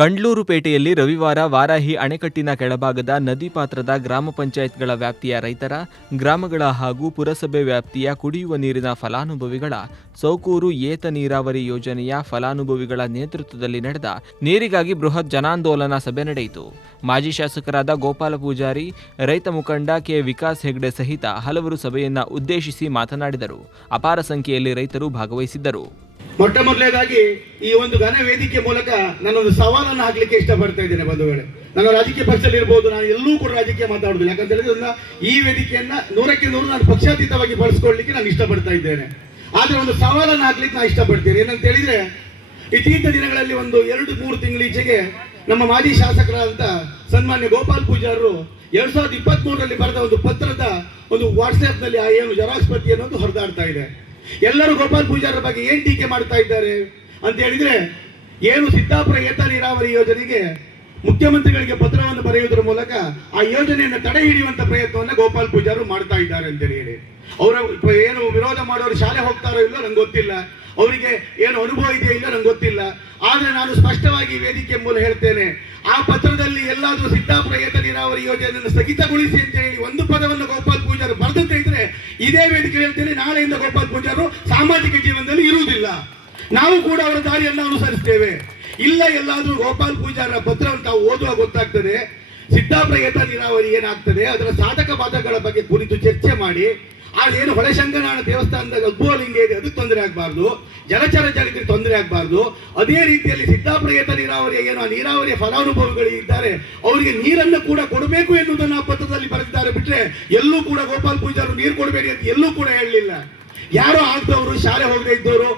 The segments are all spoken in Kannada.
ಕಂಡ್ಲೂರುಪೇಟೆಯಲ್ಲಿ ರವಿವಾರ ವಾರಾಹಿ ಅಣೆಕಟ್ಟಿನ ಕೆಳಭಾಗದ ನದಿ ಪಾತ್ರದ ಗ್ರಾಮ ಪಂಚಾಯತ್ಗಳ ವ್ಯಾಪ್ತಿಯ ರೈತರ, ಗ್ರಾಮಗಳ ಹಾಗೂ ಪುರಸಭೆ ವ್ಯಾಪ್ತಿಯ ಕುಡಿಯುವ ನೀರಿನ ಫಲಾನುಭವಿಗಳ ಸೌಕೂರು ಏತ ನೀರಾವರಿ ಯೋಜನೆಯ ಫಲಾನುಭವಿಗಳ ನೇತೃತ್ವದಲ್ಲಿ ನಡೆದ ನೀರಿಗಾಗಿ ಬೃಹತ್ ಜನಾಂದೋಲನ ಸಭೆ ನಡೆಯಿತು. ಮಾಜಿ ಶಾಸಕರಾದ ಗೋಪಾಲ ಪೂಜಾರಿ, ರೈತ ಮುಖಂಡ ಕೆ. ವಿಕಾಸ್ ಹೆಗ್ಡೆ ಸಹಿತ ಹಲವರು ಸಭೆಯನ್ನು ಉದ್ದೇಶಿಸಿ ಮಾತನಾಡಿದರು. ಅಪಾರ ಸಂಖ್ಯೆಯಲ್ಲಿ ರೈತರು ಭಾಗವಹಿಸಿದ್ದರು. ಮೊಟ್ಟ ಮೊದಲನೇದಾಗಿ ಈ ಒಂದು ಘನ ವೇದಿಕೆ ಮೂಲಕ ನಾನೊಂದು ಸವಾಲನ್ನು ಹಾಕ್ಲಿಕ್ಕೆ ಇಷ್ಟಪಡ್ತಾ ಇದ್ದೇನೆ ಬಂಧುಗಳೇ. ನನ್ನ ರಾಜಕೀಯ ಪಕ್ಷದಲ್ಲಿ ಇರ್ಬೋದು, ನಾನು ಎಲ್ಲೂ ಕೂಡ ರಾಜಕೀಯ ಮಾತಾಡುದಿಲ್ಲ. ಯಾಕಂತ ಹೇಳಿದ್ರೆ ಈ ವೇದಿಕೆಯನ್ನ 100ಕ್ಕೆ 100 ನಾನು ಪಕ್ಷಾತೀತವಾಗಿ ಬಳಸ್ಕೊಳ್ಳಿಕ್ಕೆ ನಾನು ಇಷ್ಟಪಡ್ತಾ ಇದ್ದೇನೆ. ಆದ್ರೆ ಒಂದು ಸವಾಲನ್ನು ಹಾಕ್ಲಿಕ್ಕೆ ನಾನು ಇಷ್ಟಪಡ್ತೇನೆ. ಏನಂತ ಹೇಳಿದ್ರೆ, ಇತ್ತೀಚಿನ ದಿನಗಳಲ್ಲಿ ಒಂದು 2-3 ತಿಂಗಳೀಚೆಗೆ ನಮ್ಮ ಮಾಜಿ ಶಾಸಕರಾದಂತ ಸನ್ಮಾನ್ಯ ಗೋಪಾಲ್ ಪೂಜಾರರು 2023ರಲ್ಲಿ ಬರೆದ ಒಂದು ಪತ್ರದ ಒಂದು ವಾಟ್ಸ್ಆಪ್ ನಲ್ಲಿ ಆ ಏನು ಜೆರಾಕ್ಸ್ ಪ್ರತಿ ಅನ್ನೋದು ಹೊರದಾಡ್ತಾ ಇದೆ. ಎಲ್ಲರೂ ಗೋಪಾಲ್ ಪೂಜಾರ ಬಗ್ಗೆ ಏನ್ ಟೀಕೆ ಮಾಡ್ತಾ ಇದ್ದಾರೆ ಅಂತ ಹೇಳಿದ್ರೆ, ಏನು ಸಿದ್ದಾಪುರ ಏತ ನೀರಾವರಿ ಯೋಜನೆಗೆ ಮುಖ್ಯಮಂತ್ರಿಗಳಿಗೆ ಪತ್ರವನ್ನು ಬರೆಯುವುದರ ಮೂಲಕ ಆ ಯೋಜನೆಯನ್ನು ತಡೆ ಹಿಡಿಯುವಂತ ಪ್ರಯತ್ನವನ್ನು ಗೋಪಾಲ್ ಪೂಜಾರು ಮಾಡ್ತಾ ಇದ್ದಾರೆ ಅಂತ ಹೇಳಿ, ಅವರ ಏನು ವಿರೋಧ ಮಾಡೋರು ಶಾಲೆ ಹೋಗ್ತಾರೋ ಇಲ್ಲೋ ನಂಗೆ ಗೊತ್ತಿಲ್ಲ, ಅವರಿಗೆ ಏನು ಅನುಭವ ಇದೆಯೋ ಇಲ್ಲ ನಂಗೆ ಗೊತ್ತಿಲ್ಲ. ಆದ್ರೆ ನಾನು ಸ್ಪಷ್ಟವಾಗಿ ವೇದಿಕೆ ಮೂಲಕ ಹೇಳ್ತೇನೆ, ಆ ಪತ್ರದಲ್ಲಿ ಎಲ್ಲಾದ್ರೂ ಸಿದ್ದಾಪುರ ಏತ ನೀರಾವರಿ ಯೋಜನೆಯನ್ನು ಸ್ಥಗಿತಗೊಳಿಸಿ ಅಂತ ಹೇಳಿ ಒಂದು ಪದವನ್ನು ಗೋಪಾಲ್ ಪೂಜಾರು ಬರೆದಂತೆ ಇದ್ರೆ, ಇದೇ ವೇದಿಕೆ ಹೇಳ್ತೇನೆ, ನಾಳೆಯಿಂದ ಗೋಪಾಲ್ ಪೂಜಾರು ಸಾಮಾಜಿಕ ಜೀವನದಲ್ಲಿ ಇರುವುದಿಲ್ಲ. ನಾವು ಕೂಡ ಅವರ ದಾರಿಯನ್ನು ಅನುಸರಿಸ್ತೇವೆ. ಇಲ್ಲ, ಎಲ್ಲಾದ್ರೂ ಗೋಪಾಲ್ ಪೂಜಾರ ಪತ್ರವನ್ನು ತಾವು ಓದುವಾಗ ಗೊತ್ತಾಗ್ತದೆ, ಸಿದ್ದಾಪುರ ಏತ ನೀರಾವರಿ ಏನಾಗ್ತದೆ ಅದರ ಸಾಧಕ ಬಾಧಕಗಳ ಬಗ್ಗೆ ಕುರಿತು ಚರ್ಚೆ ಮಾಡಿ, ಏನು ಹೊಳೆಶಂಕರನಾಥ ದೇವಸ್ಥಾನದಾಗ ಅದ್ಭುತಲಿಂಗ ಇದೆ ಅದಕ್ಕೆ ತೊಂದರೆ ಆಗಬಾರ್ದು, ಜಲಚರ ಜಾಲಕ್ಕೆ ತೊಂದರೆ ಆಗಬಾರ್ದು. ಅದೇ ರೀತಿಯಲ್ಲಿ ಸಿದ್ದಾಪುರ ಏತ ನೀರಾವರಿಯ ಏನು ಆ ನೀರಾವರಿಯ ಫಲಾನುಭವಿಗಳು ಇದ್ದಾರೆ ಅವರಿಗೆ ನೀರನ್ನು ಕೂಡ ಕೊಡಬೇಕು ಎನ್ನುವುದನ್ನು ಆ ಪತ್ರದಲ್ಲಿ ಬರೆದಿದ್ದಾರೆ. ಬಿಟ್ರೆ ಎಲ್ಲೂ ಕೂಡ ಗೋಪಾಲ್ ಪೂಜಾರು ನೀರು ಕೊಡಬೇಡಿ ಅಂತ ಎಲ್ಲೂ ಕೂಡ ಹೇಳಲಿಲ್ಲ. ಯಾರೋ ಆಗ್ದವರು, ಶಾಲೆ ಹೋಗದೆ ಇದ್ದವರು,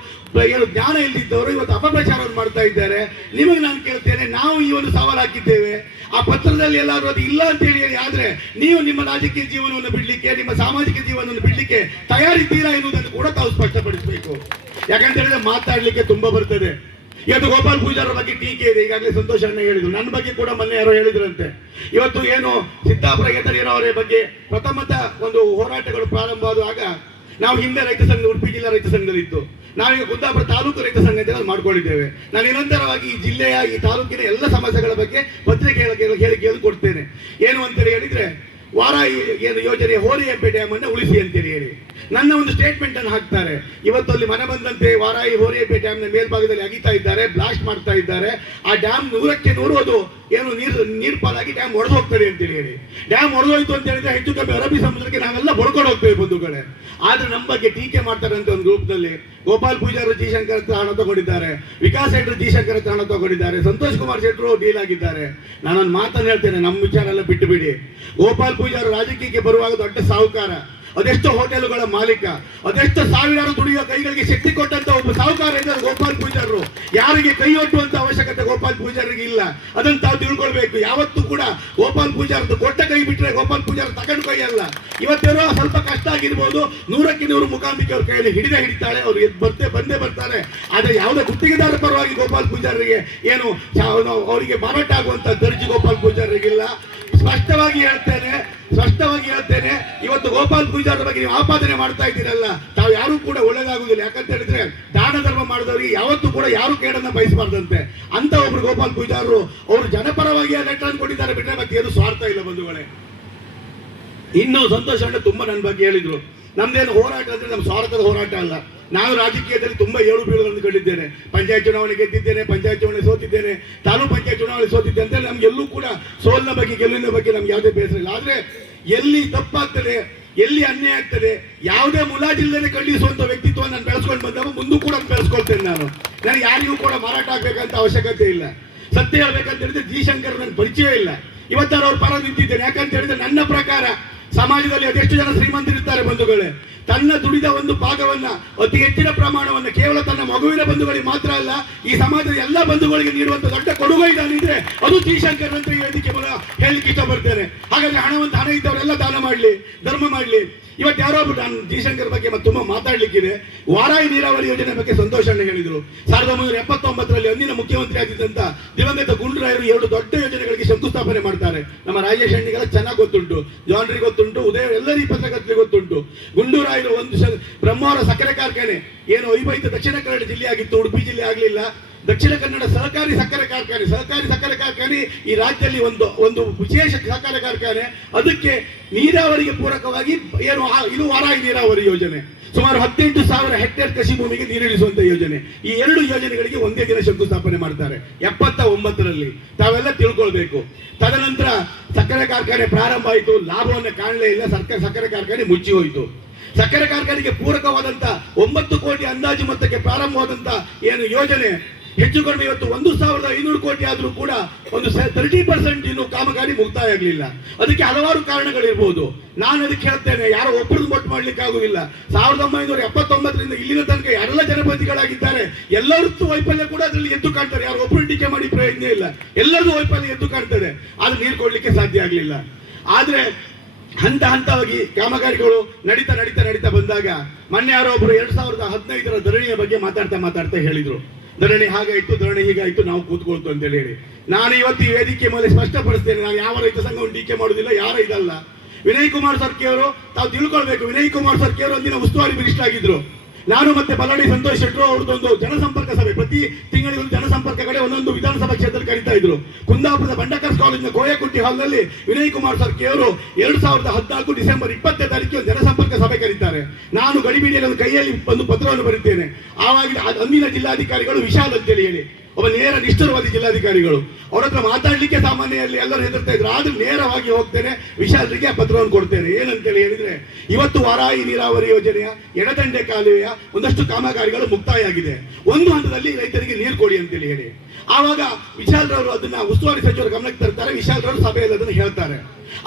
ಏನು ಜ್ಞಾನ ಇಲ್ದಿದ್ದವರು ಇವತ್ತು ಅಪಪ್ರಚಾರವನ್ನು ಮಾಡ್ತಾ ಇದ್ದಾರೆ. ನಿಮಗೆ ನಾನು ಕೇಳ್ತೇನೆ, ನಾವು ಈ ಒಂದು ಸವಾಲು ಹಾಕಿದ್ದೇವೆ, ಆ ಪತ್ರದಲ್ಲಿ ಎಲ್ಲರೂ ಅದು ಇಲ್ಲ ಅಂತ ಹೇಳಿ ಆದ್ರೆ ನೀವು ನಿಮ್ಮ ರಾಜಕೀಯ ಜೀವನವನ್ನು ಬಿಡ್ಲಿಕ್ಕೆ, ನಿಮ್ಮ ಸಾಮಾಜಿಕ ಜೀವನವನ್ನು ಬಿಡ್ಲಿಕ್ಕೆ ತಯಾರಿದ್ದೀರಾ ಎನ್ನುವುದನ್ನು ಕೂಡ ತಾವು ಸ್ಪಷ್ಟಪಡಿಸಬೇಕು. ಯಾಕಂತ ಹೇಳಿದ್ರೆ ಮಾತಾಡ್ಲಿಕ್ಕೆ ತುಂಬಾ ಬರ್ತದೆ. ಇವತ್ತು ಗೋಪಾಲ್ ಪೂಜಾರ ಬಗ್ಗೆ ಟೀಕೆ ಇದೆ. ಈಗಾಗಲೇ ಸಂತೋಷ್ ಅಣ್ಣ ಹೇಳಿದ್ರು, ನನ್ನ ಬಗ್ಗೆ ಕೂಡ ಮೊನ್ನೆ ಯಾರೋ ಹೇಳಿದ್ರಂತೆ. ಇವತ್ತು ಏನು ಸಿದ್ದಾಪುರ ಏತ ನೀರಾವರಿ ಬಗ್ಗೆ ಪ್ರಥಮತ ಒಂದು ಹೋರಾಟಗಳು ಪ್ರಾರಂಭವಾದಾಗ ನಾವು ಹಿಂದೆ ರೈತ ಸಂಘ, ಉಡುಪಿ ಜಿಲ್ಲಾ ರೈತ ಸಂಘದಲ್ಲಿ ಇತ್ತು, ನಾವೀಗ ಕುಂದಾಪುರ ತಾಲೂಕು ರೈತ ಸಂಘ ಅಂತ ಮಾಡ್ಕೊಂಡಿದ್ದೇವೆ. ನಾನು ನಿರಂತರವಾಗಿ ಈ ಜಿಲ್ಲೆಯ ಈ ತಾಲೂಕಿನ ಎಲ್ಲ ಸಮಸ್ಯೆಗಳ ಬಗ್ಗೆ ಪತ್ರಿಕೆ ಹೇಳಿ ಕೊಡ್ತೇನೆ. ಏನು ಅಂತೇಳಿ ಹೇಳಿದ್ರೆ, ವಾರಾಹಿ ಏನು ಯೋಜನೆ ಹೋರಿಯಬ್ಬೆ ಡ್ಯಾಮ್ ಅನ್ನು ಉಳಿಸಿ ಅಂತೇಳಿ ಹೇಳಿ ನನ್ನ ಒಂದು ಸ್ಟೇಟ್ಮೆಂಟ್ ಅನ್ನು ಹಾಕ್ತಾರೆ. ಇವತ್ತು ಅಲ್ಲಿ ಮನೆ ಬಂದಂತೆ ವಾರಾಹಿ ಹೋರಿಯಬ್ಬೆ ಡ್ಯಾಮ್ ನ ಮೇಲ್ಭಾಗದಲ್ಲಿ ಅಗಿತಾ ಇದ್ದಾರೆ, ಬ್ಲಾಸ್ಟ್ ಮಾಡ್ತಾ ಇದ್ದಾರೆ. ಆ ಡ್ಯಾಮ್ 100ಕ್ಕೆ 100 ಅದು ಏನು ನೀರು ಪಾಲಾಗಿ ಡ್ಯಾಮ್ ಒಡೆದು ಹೋಗ್ತದೆ ಅಂತೇಳಿ ಹೇಳಿ, ಡ್ಯಾಮ್ ಒಡೆದೋಯ್ತು ಅಂತ ಹೇಳಿದ್ರೆ ಹೆಚ್ಚು ಕಮ್ಮಿ ಅರಬ್ಬಿ ಸಮುದ್ರಕ್ಕೆ ನಾವೆಲ್ಲ ಬಡ್ಕೊಂಡು ಹೋಗ್ತೇವೆ ಬಂಧುಗಳೇ. ಆದ್ರೆ ನಮ್ಮ ಬಗ್ಗೆ ಟೀಕೆ ಮಾಡ್ತಾರೆ ಅಂತ ಒಂದು ಗ್ರೂಪ್ನಲ್ಲಿ ಗೋಪಾಲ್ ಪೂಜಾರು ಜಿ ಶಂಕರ್ ಹತ್ರ ಹಣ ತಗೊಂಡಿದ್ದಾರೆ, ವಿಕಾಸ್ ಶೆಟ್ಟರು ಜಿ ಶಂಕರ್ ಹತ್ರ ಹಣ ತಗೊಂಡಿದ್ದಾರೆ, ಸಂತೋಷ್ ಕುಮಾರ್ ಶೆಟ್ಟರು ಡೀಲ್ ಆಗಿದ್ದಾರೆ. ನಾನೊಂದು ಮಾತನ್ನು ಹೇಳ್ತೇನೆ, ನಮ್ಮ ವಿಚಾರ ಎಲ್ಲ ಬಿಟ್ಟು ಬಿಡಿ. ಗೋಪಾಲ್ ಪೂಜಾರು ರಾಜಕೀಯಕ್ಕೆ ಬರುವಾಗ ದೊಡ್ಡ ಸಾಹುಕಾರ, ಅದೆಷ್ಟೋ ಹೋಟೆಲ್ಗಳ ಮಾಲೀಕ, ಅದೆಷ್ಟೋ ಸಾವಿರಾರು ದುಡಿಯುವ ಕೈಗಳಿಗೆ ಶಕ್ತಿ ಕೊಟ್ಟಂತ ಒಬ್ಬ ಸಾಹುಕಾರ ಇದ್ದಾರೆ ಗೋಪಾಲ್ ಪೂಜಾರರು. ಯಾರಿಗೆ ಕೈ ಒಟ್ಟುವಂತ ಅವಶ್ಯಕತೆ ಗೋಪಾಲ್ ಪೂಜಾರಿಗೆ ಇಲ್ಲ, ಅದನ್ನು ತಾವು ತಿಳ್ಕೊಳ್ಬೇಕು. ಯಾವತ್ತೂ ಕೂಡ ಗೋಪಾಲ್ ಪೂಜಾರದ್ದು ಕೊಟ್ಟ ಕೈ ಬಿಟ್ರೆ ಗೋಪಾಲ್ ಪೂಜಾರ ತಗೊಂಡು ಕೈ ಅಲ್ಲ. ಇವತ್ತೇನೋ ಸ್ವಲ್ಪ ಕಷ್ಟ ಆಗಿರ್ಬೋದು, 100ಕ್ಕೆ 100 ಮುಖಾಂಬಿಕೆ ಅವ್ರ ಕೈಯಲ್ಲಿ ಹಿಡಿತಾಳೆ, ಅವ್ರಿಗೆ ಬಂದೇ ಬರ್ತಾರೆ. ಆದ್ರೆ ಯಾವುದೇ ಗುತ್ತಿಗೆದಾರ ಪರವಾಗಿ ಗೋಪಾಲ್ ಪೂಜಾರಿಗೆ ಏನು ಅವರಿಗೆ ಮಾರಾಟ ಆಗುವಂತ ದರ್ಜಿ ಗೋಪಾಲ್ ಪೂಜಾರಿಗಿಲ್ಲ. ಸ್ಪಷ್ಟವಾಗಿ ಹೇಳ್ತೇನೆ, ಇವತ್ತು ಗೋಪಾಲ್ ಪೂಜಾರ ಬಗ್ಗೆ ನೀವು ಆಪಾದನೆ ಮಾಡ್ತಾ ಇದ್ದೀರಲ್ಲ, ತಾವು ಯಾರು ಕೂಡ ಒಳ್ಳೇದಾಗುದಿಲ್ಲ. ಯಾಕಂತ ಹೇಳಿದ್ರೆ ದಾನ ಧರ್ಮ ಮಾಡಿದವರಿಗೆ ಯಾವತ್ತೂ ಕೂಡ ಯಾರು ಕೇಡನ್ನ ಬಯಸಬಾರ್ದಂತೆ. ಅಂತ ಒಬ್ರು ಗೋಪಾಲ್ ಪೂಜಾರರು ಅವರು ಜನಪರವಾಗಿ ಲೆಟರ್ ಕೊಟ್ಟಿದ್ದಾರೆ ಬಿಟ್ಟರೆ ಮತ್ತೆ ಏನು ಸ್ವಾರ್ಥ ಇಲ್ಲ ಬಂಧುಗಳೇ. ಇನ್ನು ಸಂತೋಷ್ ಅಣ್ಣ ತುಂಬಾ ನನ್ನ ಬಗ್ಗೆ ಹೇಳಿದ್ರು. ನಮ್ದೇನು ಹೋರಾಟ ಅಂದ್ರೆ ನಮ್ಮ ಸ್ವಾರ್ಥದ ಹೋರಾಟ ಅಲ್ಲ. ನಾನು ರಾಜಕೀಯದಲ್ಲಿ ತುಂಬಾ ಏಳು ಬೀಳುಗಳನ್ನು ಕಂಡಿದ್ದೇನೆ. ಪಂಚಾಯತ್ ಚುನಾವಣೆ ಗೆದ್ದಿದ್ದೇನೆ, ಪಂಚಾಯತ್ ಚುನಾವಣೆ ಸೋತಿದ್ದೇನೆ, ತಾಲೂಕು ಪಂಚಾಯತ್ ಚುನಾವಣೆ ಸೋತಿದ್ದೆ ಅಂತ ನಮ್ಗೆಲ್ಲೂ ಕೂಡ ಸೋಲಿನ ಬಗ್ಗೆ ಗೆಲುವಿನ ಬಗ್ಗೆ ನಮ್ಗೆ ಯಾವುದೇ ಬೇಸರ ಇಲ್ಲ. ಆದ್ರೆ ಎಲ್ಲಿ ತಪ್ಪಾಗ್ತದೆ, ಎಲ್ಲಿ ಅನ್ಯಾಯ ಆಗ್ತದೆ, ಯಾವುದೇ ಮುಲಾಜಿಲ್ಲದೆ ಖಂಡಿಸುವಂತ ವ್ಯಕ್ತಿತ್ವ ನಾನು ಬೆಳೆಸ್ಕೊಂಡು ಬಂದವ, ಮುಂದೂ ಕೂಡ ಬೆಳೆಸ್ಕೊಳ್ತೇನೆ. ನನಗೆ ಯಾರಿಗೂ ಕೂಡ ಮಾರಾಟ ಆಗ್ಬೇಕಂತ ಅವಶ್ಯಕತೆ ಇಲ್ಲ. ಸತ್ಯ ಹೇಳ್ಬೇಕಂತ ಹೇಳಿದ್ರೆ ಜಿ ಶಂಕರ್ ನನ್ಗೆ ಪರಿಚಯ ಇಲ್ಲ. ಇವತ್ತಾರು ಅವ್ರ ಪರ ನಿಂತಿದ್ದೇನೆ. ಯಾಕಂತ ಹೇಳಿದ್ರೆ ನನ್ನ ಪ್ರಕಾರ ಸಮಾಜದಲ್ಲಿ ಅದೆಷ್ಟು ಜನ ಶ್ರೀಮಂತರಿರ್ತಾರೆ ಬಂಧುಗಳೇ, ತನ್ನ ದುಡಿದ ಒಂದು ಭಾಗವನ್ನ, ಅತಿ ಹೆಚ್ಚಿನ ಪ್ರಮಾಣವನ್ನು ಕೇವಲ ತನ್ನ ಮಗುವಿನ ಬಂಧುಗಳಿಗೆ ಮಾತ್ರ ಅಲ್ಲ, ಈ ಸಮಾಜದ ಎಲ್ಲ ಬಂಧುಗಳಿಗೆ ನೀಡುವಂತ ದೊಡ್ಡ ಕೊಡುಗೆ ಇದ್ರೆ ಅದು ಜಿ ಶಂಕರ್ ಅಂತ ಈ ವೇದಿಕೆ ಮೂಲಕ ಹೇಳಲಿಕ್ಕೆ ಇಷ್ಟಪಡ್ತೇನೆ. ಹಾಗಾದ್ರೆ ಹಣ ಇದ್ದವರೆಲ್ಲ ದಾನ ಮಾಡಲಿ, ಧರ್ಮ ಮಾಡಲಿ. ಇವತ್ತು ಯಾರೋ ಒಬ್ರು ನಾನು ಜಿ ಶಂಕರ್ ಬಗ್ಗೆ ಮತ್ತೆ ತುಂಬಾ ಮಾತಾಡ್ಲಿಕ್ಕಿದೆ. ವಾರಾಹಿ ನೀರಾವರಿ ಯೋಜನೆ ಬಗ್ಗೆ ಸಂತೋಷ್ ಅಣ್ಣ ಹೇಳಿದ್ರು. 1979ರಲ್ಲಿ ಅಂದಿನ ಮುಖ್ಯಮಂತ್ರಿ ಆಗಿದ್ದಂತ ದಿವಂಗತ ಗುಂಡೂರಾಯರು 2 ದೊಡ್ಡ ಯೋಜನೆಗಳಿಗೆ ಶಂಕುಸ್ಥಾಪನೆ ಮಾಡ್ತಾರೆ. ನಮ್ಮ ರಾಜೇಶ್ ಅಣ್ಣಿಗೆಲ್ಲ ಚೆನ್ನಾಗಿ ಗೊತ್ತುಂಟು, ಜಾನ್ರಿಗೆ ಗೊತ್ತುಂಟು, ಉದಯ ಎಲ್ಲರಿಗೂ ಪತ್ರಕರ್ತರಿಗೆ ಗೊತ್ತುಂಟು. ಗುಂಡೂರಾಯರು ಒಂದು ಬ್ರಹ್ಮಾವರ ಸಕ್ಕರೆ ಕಾರ್ಖಾನೆ ಏನು ಅವಿಭಜಿತ ದಕ್ಷಿಣ ಕನ್ನಡ ಜಿಲ್ಲೆ ಆಗಿತ್ತು, ಉಡುಪಿ ಜಿಲ್ಲೆ ಆಗಲಿಲ್ಲ. ದಕ್ಷಿಣ ಕನ್ನಡ ಸಹಕಾರಿ ಸಕ್ಕರೆ ಕಾರ್ಖಾನೆ ಈ ರಾಜ್ಯದಲ್ಲಿ ಒಂದು ವಿಶೇಷ ಸಹಕಾರಿ ಕಾರ್ಖಾನೆ. ಅದಕ್ಕೆ ನೀರಾವರಿಗೆ ಪೂರಕವಾಗಿ ಇದು ವಾರಾಯಿ ನೀರಾವರಿ ಯೋಜನೆ, ಸುಮಾರು 18,000 ಹೆಕ್ಟೇರ್ ಕೃಷಿ ಭೂಮಿಗೆ ನೀರಿಳಿಸುವಂತ ಯೋಜನೆ. ಈ 2 ಯೋಜನೆಗಳಿಗೆ ಒಂದೇ ದಿನ ಶಂಕುಸ್ಥಾಪನೆ ಮಾಡ್ತಾರೆ 79ರಲ್ಲಿ. ತಾವೆಲ್ಲ ತಿಳ್ಕೊಳ್ಬೇಕು. ತದನಂತರ ಸಕ್ಕರೆ ಕಾರ್ಖಾನೆ ಪ್ರಾರಂಭ ಆಯಿತು, ಲಾಭವನ್ನು ಕಾಣಲೇ ಇಲ್ಲ, ಸಕ್ಕರೆ ಕಾರ್ಖಾನೆ ಮುಚ್ಚಿ ಹೋಯಿತು. ಸಕ್ಕರೆ ಕಾರ್ಖಾನೆಗೆ ಪೂರಕವಾದಂತ 9 ಕೋಟಿ ಅಂದಾಜು ಮೊತ್ತಕ್ಕೆ ಪ್ರಾರಂಭವಾದಂತ ಏನು ಯೋಜನೆ ಹೆಚ್ಚು ಕಡಿಮೆ ಇವತ್ತು 1,500 ಕೋಟಿ ಆದ್ರೂ ಕೂಡ ಒಂದು 30% ಇನ್ನು ಕಾಮಗಾರಿ ಮುಕ್ತಾಯ ಆಗಲಿಲ್ಲ. ಅದಕ್ಕೆ ಹಲವಾರು ಕಾರಣಗಳಿರ್ಬೋದು. ನಾನು ಅದಕ್ಕೆ ಹೇಳ್ತೇನೆ, ಯಾರೋ ಒಬ್ಬರದ್ದು ಮೊಟ್ಟು ಮಾಡ್ಲಿಕ್ಕೆ ಆಗುದಿಲ್ಲ. 1979ರಿಂದ ಇಲ್ಲಿನ ತನಕ ಎಲ್ಲ ಜನಪ್ರತಿನಿಧಿಗಳಾಗಿದ್ದಾರೆ, ಎಲ್ಲರದ್ದು ವೈಫಲ್ಯ ಕೂಡ ಅದರಲ್ಲಿ ಎದ್ದು ಕಾಣ್ತಾರೆ. ಯಾರು ಒಬ್ಬರು ಟೀಕೆ ಮಾಡಿ ಪ್ರಯೋಜನ ಇಲ್ಲ, ಎಲ್ಲರದ್ದು ವೈಫಲ್ಯ ಎದ್ದು ಕಾಣ್ತದೆ. ಆದ್ರೆ ನೀರು ಕೊಡ್ಲಿಕ್ಕೆ ಸಾಧ್ಯ ಆಗಲಿಲ್ಲ. ಆದ್ರೆ ಹಂತವಾಗಿ ಕಾಮಗಾರಿಗಳು ನಡೀತಾ ಬಂದಾಗ ಮೊನ್ನೆ ಯಾರೋ ಒಬ್ರು 2015ರ ಧರಣಿಯ ಬಗ್ಗೆ ಮಾತಾಡ್ತಾ ಹೇಳಿದ್ರು, ಧರಣಿ ಹಾಗಾಯ್ತು, ಧರಣಿ ಹೀಗಾಯ್ತು, ನಾವು ಕೂತ್ಕೊಳ್ತು ಅಂತ ಹೇಳಿ. ನಾನು ಇವತ್ತು ಈ ವೇದಿಕೆ ಮೇಲೆ ಸ್ಪಷ್ಟಪಡಿಸ್ತೇನೆ, ನಾನು ಯಾವ ರೈತ ಸಂಘವನ್ನು ಟೀಕೆ ಮಾಡುವುದಿಲ್ಲ, ಯಾರ ಇದಲ್ಲ. ವಿನಯ್ ಕುಮಾರ್ ಸರ್ಕಿ ಅವರು ತಾವು ತಿಳ್ಕೊಳ್ಬೇಕು, ವಿನಯ್ ಕುಮಾರ್ ಸರ್ಕಿ ಅವರು ಅಂದಿನ ಉಸ್ತುವಾರಿ ಮಿನಿಸ್ಟರ್ ಆಗಿದ್ರು. ನಾನು ಮತ್ತೆ ಬಲ್ಲಾಡಿ ಸಂತೋಷ್ ಶೆಟ್ಟರು ಅವ್ರದ್ದೊಂದು ಜನಸಂಪರ್ಕ ಸಭೆ ಪ್ರತಿ ತಿಂಗಳಿಗೆ ಜನಸಂಪರ್ಕ ಕಡೆ ಒಂದೊಂದು ವಿಧಾನಸಭಾ ಕ್ಷೇತ್ರದಲ್ಲಿ ಕರೀತಾ ಇದ್ರು. ಕುಂದಾಪುರದ ಬಂಡಕರ್ಸ್ ಕಾಲೇಜಿನ ಕೋಯಕುಟ್ಟಿ ಹಾಲ್ನಲ್ಲಿ ವಿನಯ್ ಕುಮಾರ್ ಸರ್ಕಿ ಅವರು 2014 ಡಿಸೆಂಬರ್ 20ನೇ ತಾರೀಕು ಜನಸಂಪರ್ಕ ಸಭೆ ಕರೀತಾರೆ. ನಾನು ಗಡಿಬಿಡಿಯಲ್ಲಿ ಒಂದು ಕೈಯಲ್ಲಿ ಒಂದು ಪತ್ರವನ್ನು ಬರೀತೇನೆ. ಆವಾಗ ಅಂದಿನ ಜಿಲ್ಲಾಧಿಕಾರಿಗಳು ವಿಶಾಲ್ ಅಂತೇಳಿ ಹೇಳಿ ಒಬ್ಬ ನೇರ ನಿಷ್ಠುರವಾದಿ ಜಿಲ್ಲಾಧಿಕಾರಿಗಳು, ಅವ್ರ ಹತ್ರ ಮಾತಾಡ್ಲಿಕ್ಕೆ ಸಾಮಾನ್ಯದಲ್ಲಿ ಎಲ್ಲರೂ ಹೆದರ್ತಾ ಇದ್ರು. ಆದ್ರೆ ನೇರವಾಗಿ ಹೋಗ್ತೇನೆ, ವಿಶಾಲರಿಗೆ ಪತ್ರವನ್ನು ಕೊಡ್ತೇನೆ. ಏನಂತೇಳಿ ಹೇಳಿದ್ರೆ, ಇವತ್ತು ವಾರಾಯಿ ನೀರಾವರಿ ಯೋಜನೆಯ ಎಡದಂಡೆ ಕಾಲುವೆಯ ಒಂದಷ್ಟು ಕಾಮಗಾರಿಗಳು ಮುಕ್ತಾಯ ಆಗಿದೆ, ಒಂದು ಹಂತದಲ್ಲಿ ರೈತರಿಗೆ ನೀರು ಕೊಡಿ ಅಂತೇಳಿ ಹೇಳಿ. ಆವಾಗ ವಿಶಾಲ್ರವರು ಅದನ್ನ ಉಸ್ತುವಾರಿ ಸಚಿವರ ಗಮನಕ್ಕೆ ತರ್ತಾರೆ. ವಿಶಾಲ್ರವರು ಸಭೆಯಲ್ಲಿ ಅದನ್ನು ಹೇಳ್ತಾರೆ.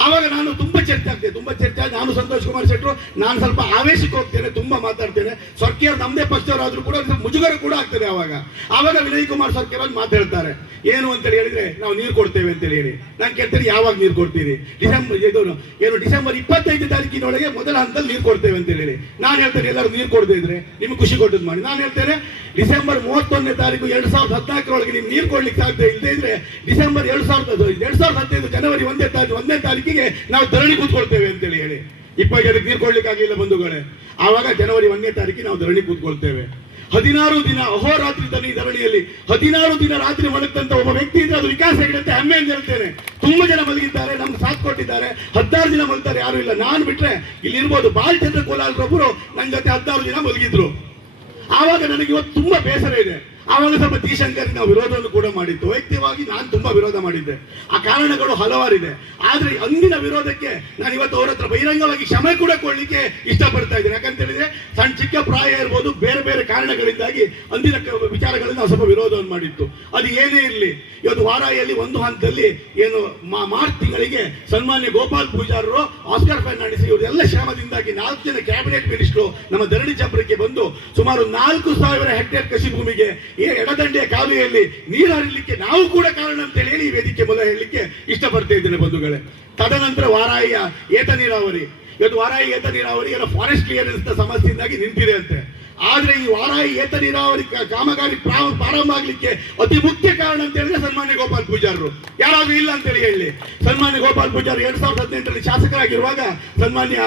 ಆವಾಗ ನಾನು ತುಂಬಾ ಚರ್ಚೆ ಆಗ್ತೇನೆ. ನಾನು ಸಂತೋಷ್ ಕುಮಾರ್ ಶೆಟ್ಟರು, ನಾನು ಸ್ವಲ್ಪ ಆವೇಶಕ್ಕೆ ಹೋಗ್ತೇನೆ, ತುಂಬಾ ಮಾತಾಡ್ತೇನೆ. ಸರ್ಕಿಯರ್ ನಮ್ಮದೇ ಪಕ್ಷದವರಾದ್ರೂ ಕೂಡ ಮುಜುಗರ ಕೂಡ ಆಗ್ತದೆ. ಆವಾಗ ವಿನಯ್ ಕುಮಾರ್ ಸರ್ಕಿಯರ್ ಮಾತಾಡ್ತಾರೆ. ಏನು ಅಂತೇಳಿ ಹೇಳಿದ್ರೆ, ನಾವು ನೀರು ಕೊಡ್ತೇವೆ ಅಂತೇಳಿ ಹೇಳಿ. ನಾನು ಕೇಳ್ತೇನೆ, ಯಾವಾಗ ನೀರು ಕೊಡ್ತೀರಿ? ಡಿಸೆಂಬರ್ 25ನೇ ತಾರೀಕಿನೊಳಗೆ ಮೊದಲ ಹಂತದಲ್ಲಿ ನೀರು ಕೊಡ್ತೇವೆ ಅಂತ ಹೇಳಿ. ನಾನು ಹೇಳ್ತೇನೆ, ಎಲ್ಲರೂ ನೀರು ಕೊಡದೇ ಇದ್ರೆ ನಿಮ್ಗೆ ಖುಷಿ ಕೊಟ್ಟದ್ದು ಮಾಡಿ. ನಾನು ಹೇಳ್ತೇನೆ, ಡಿಸೆಂಬರ್ 31ನೇ ತಾರೀಕು 2014ರೊಳಗೆ ನೀವು ನೀರು ಕೊಡ್ಲಿಕ್ಕೆ ಸಾಧ್ಯ ಇಲ್ಲದೆ ಇದ್ರೆ ಡಿಸೆಂಬರ್ 2015 ಜನವರಿ 1ನೇ ತಾರೀಕಿಗೆ ನಾವು ಧರಣಿ ಕೂತ್ಕೊಳ್ತೇವೆ ಅಂತೇಳಿ ಹೇಳಿ. 25 ನೀರು ಕೊಡ್ಲಿಕ್ಕೆ ಆಗಲಿಲ್ಲ ಬಂಧುಗಳೇ. ಆವಾಗ ಜನವರಿ 1ನೇ ತಾರೀಕಿಗೆ ನಾವು ಧರಣಿ ಕೂತ್ಕೊಳ್ತೇವೆ. 16 ದಿನ ಅಹೋರಾತ್ರಿ ಈ ಧರಣಿಯಲ್ಲಿ 16 ದಿನ ರಾತ್ರಿ ಮಲಗ್ತಂತ ಒಬ್ಬ ವ್ಯಕ್ತಿ ಇದ್ರೆ ಅದು ವಿಕಾಸ ಹೆಗಡೆ ಹೆಮ್ಮೆ ಅಂತ ಹೇಳ್ತೇನೆ. ತುಂಬಾ ಜನ ಮಲಗಿದ್ದಾರೆ, ನಮ್ಗೆ ಸಾಥ್ ಕೊಟ್ಟಿದ್ದಾರೆ. 16 ದಿನ ಮಲಗ್ತಾರೆ, ಯಾರು ಇಲ್ಲ. ನಾನು ಬಿಟ್ರೆ ಇಲ್ಲಿ ಇರ್ಬೋದು ಬಾಲಚಂದ್ರ ಕೋಲಾರೊಬ್ಬರು ನನ್ನ ಜೊತೆ 16 ದಿನ ಮಲಗಿದ್ರು. ಆವಾಗ ನನಗೆ ಇವತ್ತು ತುಂಬಾ ಬೇಸರ ಇದೆ. ಆವಾಗ ಸ್ವಲ್ಪ ತೀಶಂಕರ್ ನಾವು ವಿರೋಧವನ್ನು ಕೂಡ ಮಾಡಿದ್ದು, ವೈಯಕ್ತಿಕವಾಗಿ ನಾನು ತುಂಬಾ ವಿರೋಧ ಮಾಡಿದ್ದೆ. ಆ ಕಾರಣಗಳು ಹಲವಾರಿದೆ. ಆದ್ರೆ ಅಂದಿನ ವಿರೋಧಕ್ಕೆ ನಾನು ಇವತ್ತು ಅವ್ರ ಹತ್ರ ಬಹಿರಂಗವಾಗಿ ಕ್ಷಮೆ ಕೂಡ ಕೊಡ್ಲಿಕ್ಕೆ ಇಷ್ಟಪಡ್ತಾ ಇದ್ದೇನೆ. ಯಾಕಂತ ಹೇಳಿದ್ರೆ ಸಣ್ಣ ಚಿಕ್ಕ ಪ್ರಾಯ ಇರ್ಬೋದು, ಬೇರೆ ಬೇರೆ ಕಾರಣಗಳಿಂದಾಗಿ ಅಂದಿನ ವಿಚಾರಗಳಲ್ಲಿ ನಾವು ಸ್ವಲ್ಪ ವಿರೋಧವನ್ನು ಮಾಡಿತ್ತು. ಅದು ಏನೇ ಇರಲಿ, ಇವತ್ತು ವಾರಾಯಿಯಲ್ಲಿ ಒಂದು ಹಂತದಲ್ಲಿ ಏನು ಮಾರ್ಚ್ ತಿಂಗಳಿಗೆ ಸನ್ಮಾನ್ಯ ಗೋಪಾಲ್ ಪೂಜಾರರು, ಆಸ್ಕರ್ ಫರ್ನಾಂಡಿಸ್ ಇವರೆಲ್ಲ ಶ್ರಮದಿಂದಾಗಿ 4 ಜನ ಕ್ಯಾಬಿನೆಟ್ ಮಿನಿಸ್ಟರು ನಮ್ಮ ಧರಣಿ ಚಪ್ರಕ್ಕೆ ಬಂದು ಸುಮಾರು 4,000 ಹೆಕ್ಟೇರ್ ಕೃಷಿ ಭೂಮಿಗೆ ಎಡದಂಡೆಯ ಕಾಲುವೆಯಲ್ಲಿ ನೀರು ಹರಿಲಿಕ್ಕೆ ನಾವು ಕೂಡ ಕಾರಣ ಅಂತ ಹೇಳಿ ಈ ವೇದಿಕೆ ಮೂಲಕ ಹೇಳಲಿಕ್ಕೆ ಇಷ್ಟಪಡ್ತಾ ಇದ್ದೇನೆ ಬಂಧುಗಳೇ. ತದನಂತರ ವಾರಾಯಿಯ ಏತ ನೀರಾವರಿ, ಇವತ್ತು ವಾರಾಯಿ ಏತ ನೀರಾವರಿ ಎಲ್ಲ ಫಾರೆಸ್ಟ್ ಕ್ಲಿಯರೆನ್ಸ್ ಸಮಸ್ಯೆಯಿಂದಾಗಿ ನಿಂತಿದೆ ಅಂತೆ. ಆದ್ರೆ ಈ ವಾರಾಯಿ ಏತ ನೀರಾವರಿ ಕಾಮಗಾರಿ ಪ್ರಾರಂಭ ಆಗ್ಲಿಕ್ಕೆ ಅತಿ ಮುಖ್ಯ ಕಾರಣ ಅಂತ ಹೇಳಿದ್ರೆ ಸನ್ಮಾನ್ಯ ಗೋಪಾಲ್ ಪೂಜಾರರು. ಯಾರಾದ್ರೂ ಇಲ್ಲ ಅಂತೇಳಿ ಹೇಳಿ. ಸನ್ಮಾನ್ಯ ಗೋಪಾಲ್ ಪೂಜಾರ್ 2018ರಲ್ಲಿ ಶಾಸಕರಾಗಿರುವಾಗ ಸನ್ಮಾನ್ಯ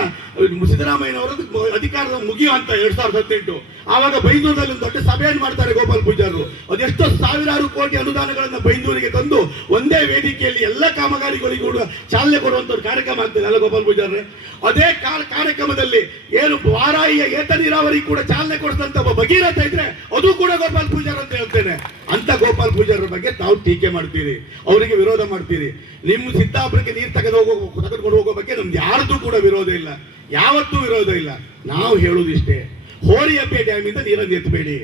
ಸಿದ್ದರಾಮಯ್ಯನವರದ್ದು ಅಧಿಕಾರದ ಮುಗಿಯುವಂತ 2018. ಆವಾಗ ಬೈಂದೂರಿನಲ್ಲಿ ಒಂದು ದೊಡ್ಡ ಸಭೆಯನ್ನು ಮಾಡ್ತಾರೆ ಗೋಪಾಲ್ ಪೂಜಾರರು. ಅದೆಷ್ಟೋ ಸಾವಿರಾರು ಕೋಟಿ ಅನುದಾನಗಳನ್ನ ಬೈಂದೂರಿಗೆ ತಂದು ಒಂದೇ ವೇದಿಕೆಯಲ್ಲಿ ಎಲ್ಲ ಕಾಮಗಾರಿಗಳಿಗೂ ಕೂಡ ಚಾಲನೆ ಕೊಡುವಂತ ಒಂದು ಕಾರ್ಯಕ್ರಮ ಆಗ್ತದೆ ಅಲ್ಲ ಗೋಪಾಲ್ ಪೂಜಾರ್ರೆ? ಅದೇ ಕಾರ್ಯಕ್ರಮದಲ್ಲಿ ಏನು ವಾರಾಯಿಯ ಏತ ನೀರಾವರಿ ಕೂಡ ಚಾಲನೆ ಕೊಡಿಸಿದಂತ ಒಬ್ಬ ಭಗೀರಥ ಇದ್ರೆ ಅದು ಕೂಡ ಗೋಪಾಲ್ ಪೂಜಾರ್ ಅಂತ ಹೇಳ್ತೇನೆ. ಅಂತ ಗೋಪಾಲ್ ಪೂಜಾರ ಬಗ್ಗೆ ತಾವು ಟೀಕೆ ಮಾಡ್ತೀರಿ, ಅವರಿಗೆ ವಿರೋಧ ಮಾಡ್ತೀರಿ. ನಿಮ್ಮ ಸಿದ್ದಾಪುರಕ್ಕೆ ನೀರು ತೆಗೆದುಕೊಂಡು ಹೋಗೋ ಬಗ್ಗೆ ನಮ್ದು ಯಾರ್ದು ಕೂಡ ವಿರೋಧ ಇಲ್ಲ, ಯಾವತ್ತೂ ವಿರೋಧ ಇಲ್ಲ. ನಾವು ಹೇಳುವುದಿಷ್ಟೇ, ಹೋರಿಯಬ್ಬೆ ಡ್ಯಾಮ್ ಇಂದ ನೀರನ್ನು ಎತ್ತಬೇಡಿ,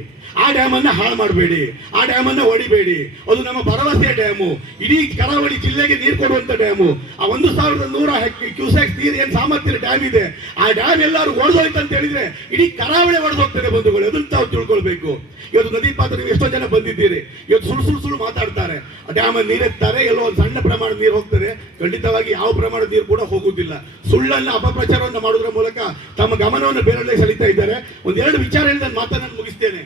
ಆ ಡ್ಯಾಮ್ ಅನ್ನ ಹಾಳು ಮಾಡಬೇಡಿ, ಆ ಡ್ಯಾಮ್ ಅನ್ನ ಹೊಡಿಬೇಡಿ. ಅದು ನಮ್ಮ ಭರವಸೆ ಡ್ಯಾಮು, ಇಡೀ ಕರಾವಳಿ ಜಿಲ್ಲೆಗೆ ನೀರು ಕೊಡುವಂತ ಡ್ಯಾಮು. ಆ 1,100 ಕ್ಯೂಸೆಕ್ಸ್ ನೀರು ಏನ್ ಸಾಮರ್ಥ್ಯ ಡ್ಯಾಮ್ ಇದೆ, ಆ ಡ್ಯಾಮ್ ಎಲ್ಲರೂ ಒಡೆದೋಯ್ತು ಅಂತ ಹೇಳಿದ್ರೆ ಇಡೀ ಕರಾವಳಿ ಒಡೆದೋಗ್ತದೆ ಬಂಧುಗಳು. ಅದನ್ನ ತಾವು ತಿಳ್ಕೊಳ್ಬೇಕು. ಇವತ್ತು ನದಿ ಪಾತ್ರ ನೀವು ಎಷ್ಟೋ ಜನ ಬಂದಿದ್ದೀರಿ, ಇವತ್ತು ಸುಳ್ಳು ಮಾತಾಡ್ತಾರೆ. ಡ್ಯಾಮ್ ಅನ್ನು ನೀರೆತ್ತಾರೆ, ಎಲ್ಲೋ ಒಂದು ಸಣ್ಣ ಪ್ರಮಾಣದ ನೀರು ಹೋಗ್ತದೆ. ಖಂಡಿತವಾಗಿ ಯಾವ ಪ್ರಮಾಣದ ನೀರು ಕೂಡ ಹೋಗುವುದಿಲ್ಲ. ಸುಳ್ಳನ್ನ ಅಪಪ್ರಚಾರವನ್ನು ಮಾಡೋದ್ರ ಮೂಲಕ ತಮ್ಮ ಗಮನವನ್ನು ಬೇರೆಡೆ ಸೆಳೀತಾ ಇದ್ದಾರೆ. ಒಂದೆರಡು ವಿಚಾರ ಹೇಳಿ ನಾನು ಮಾತನ್ನು ಮುಗಿಸ್ತೇನೆ.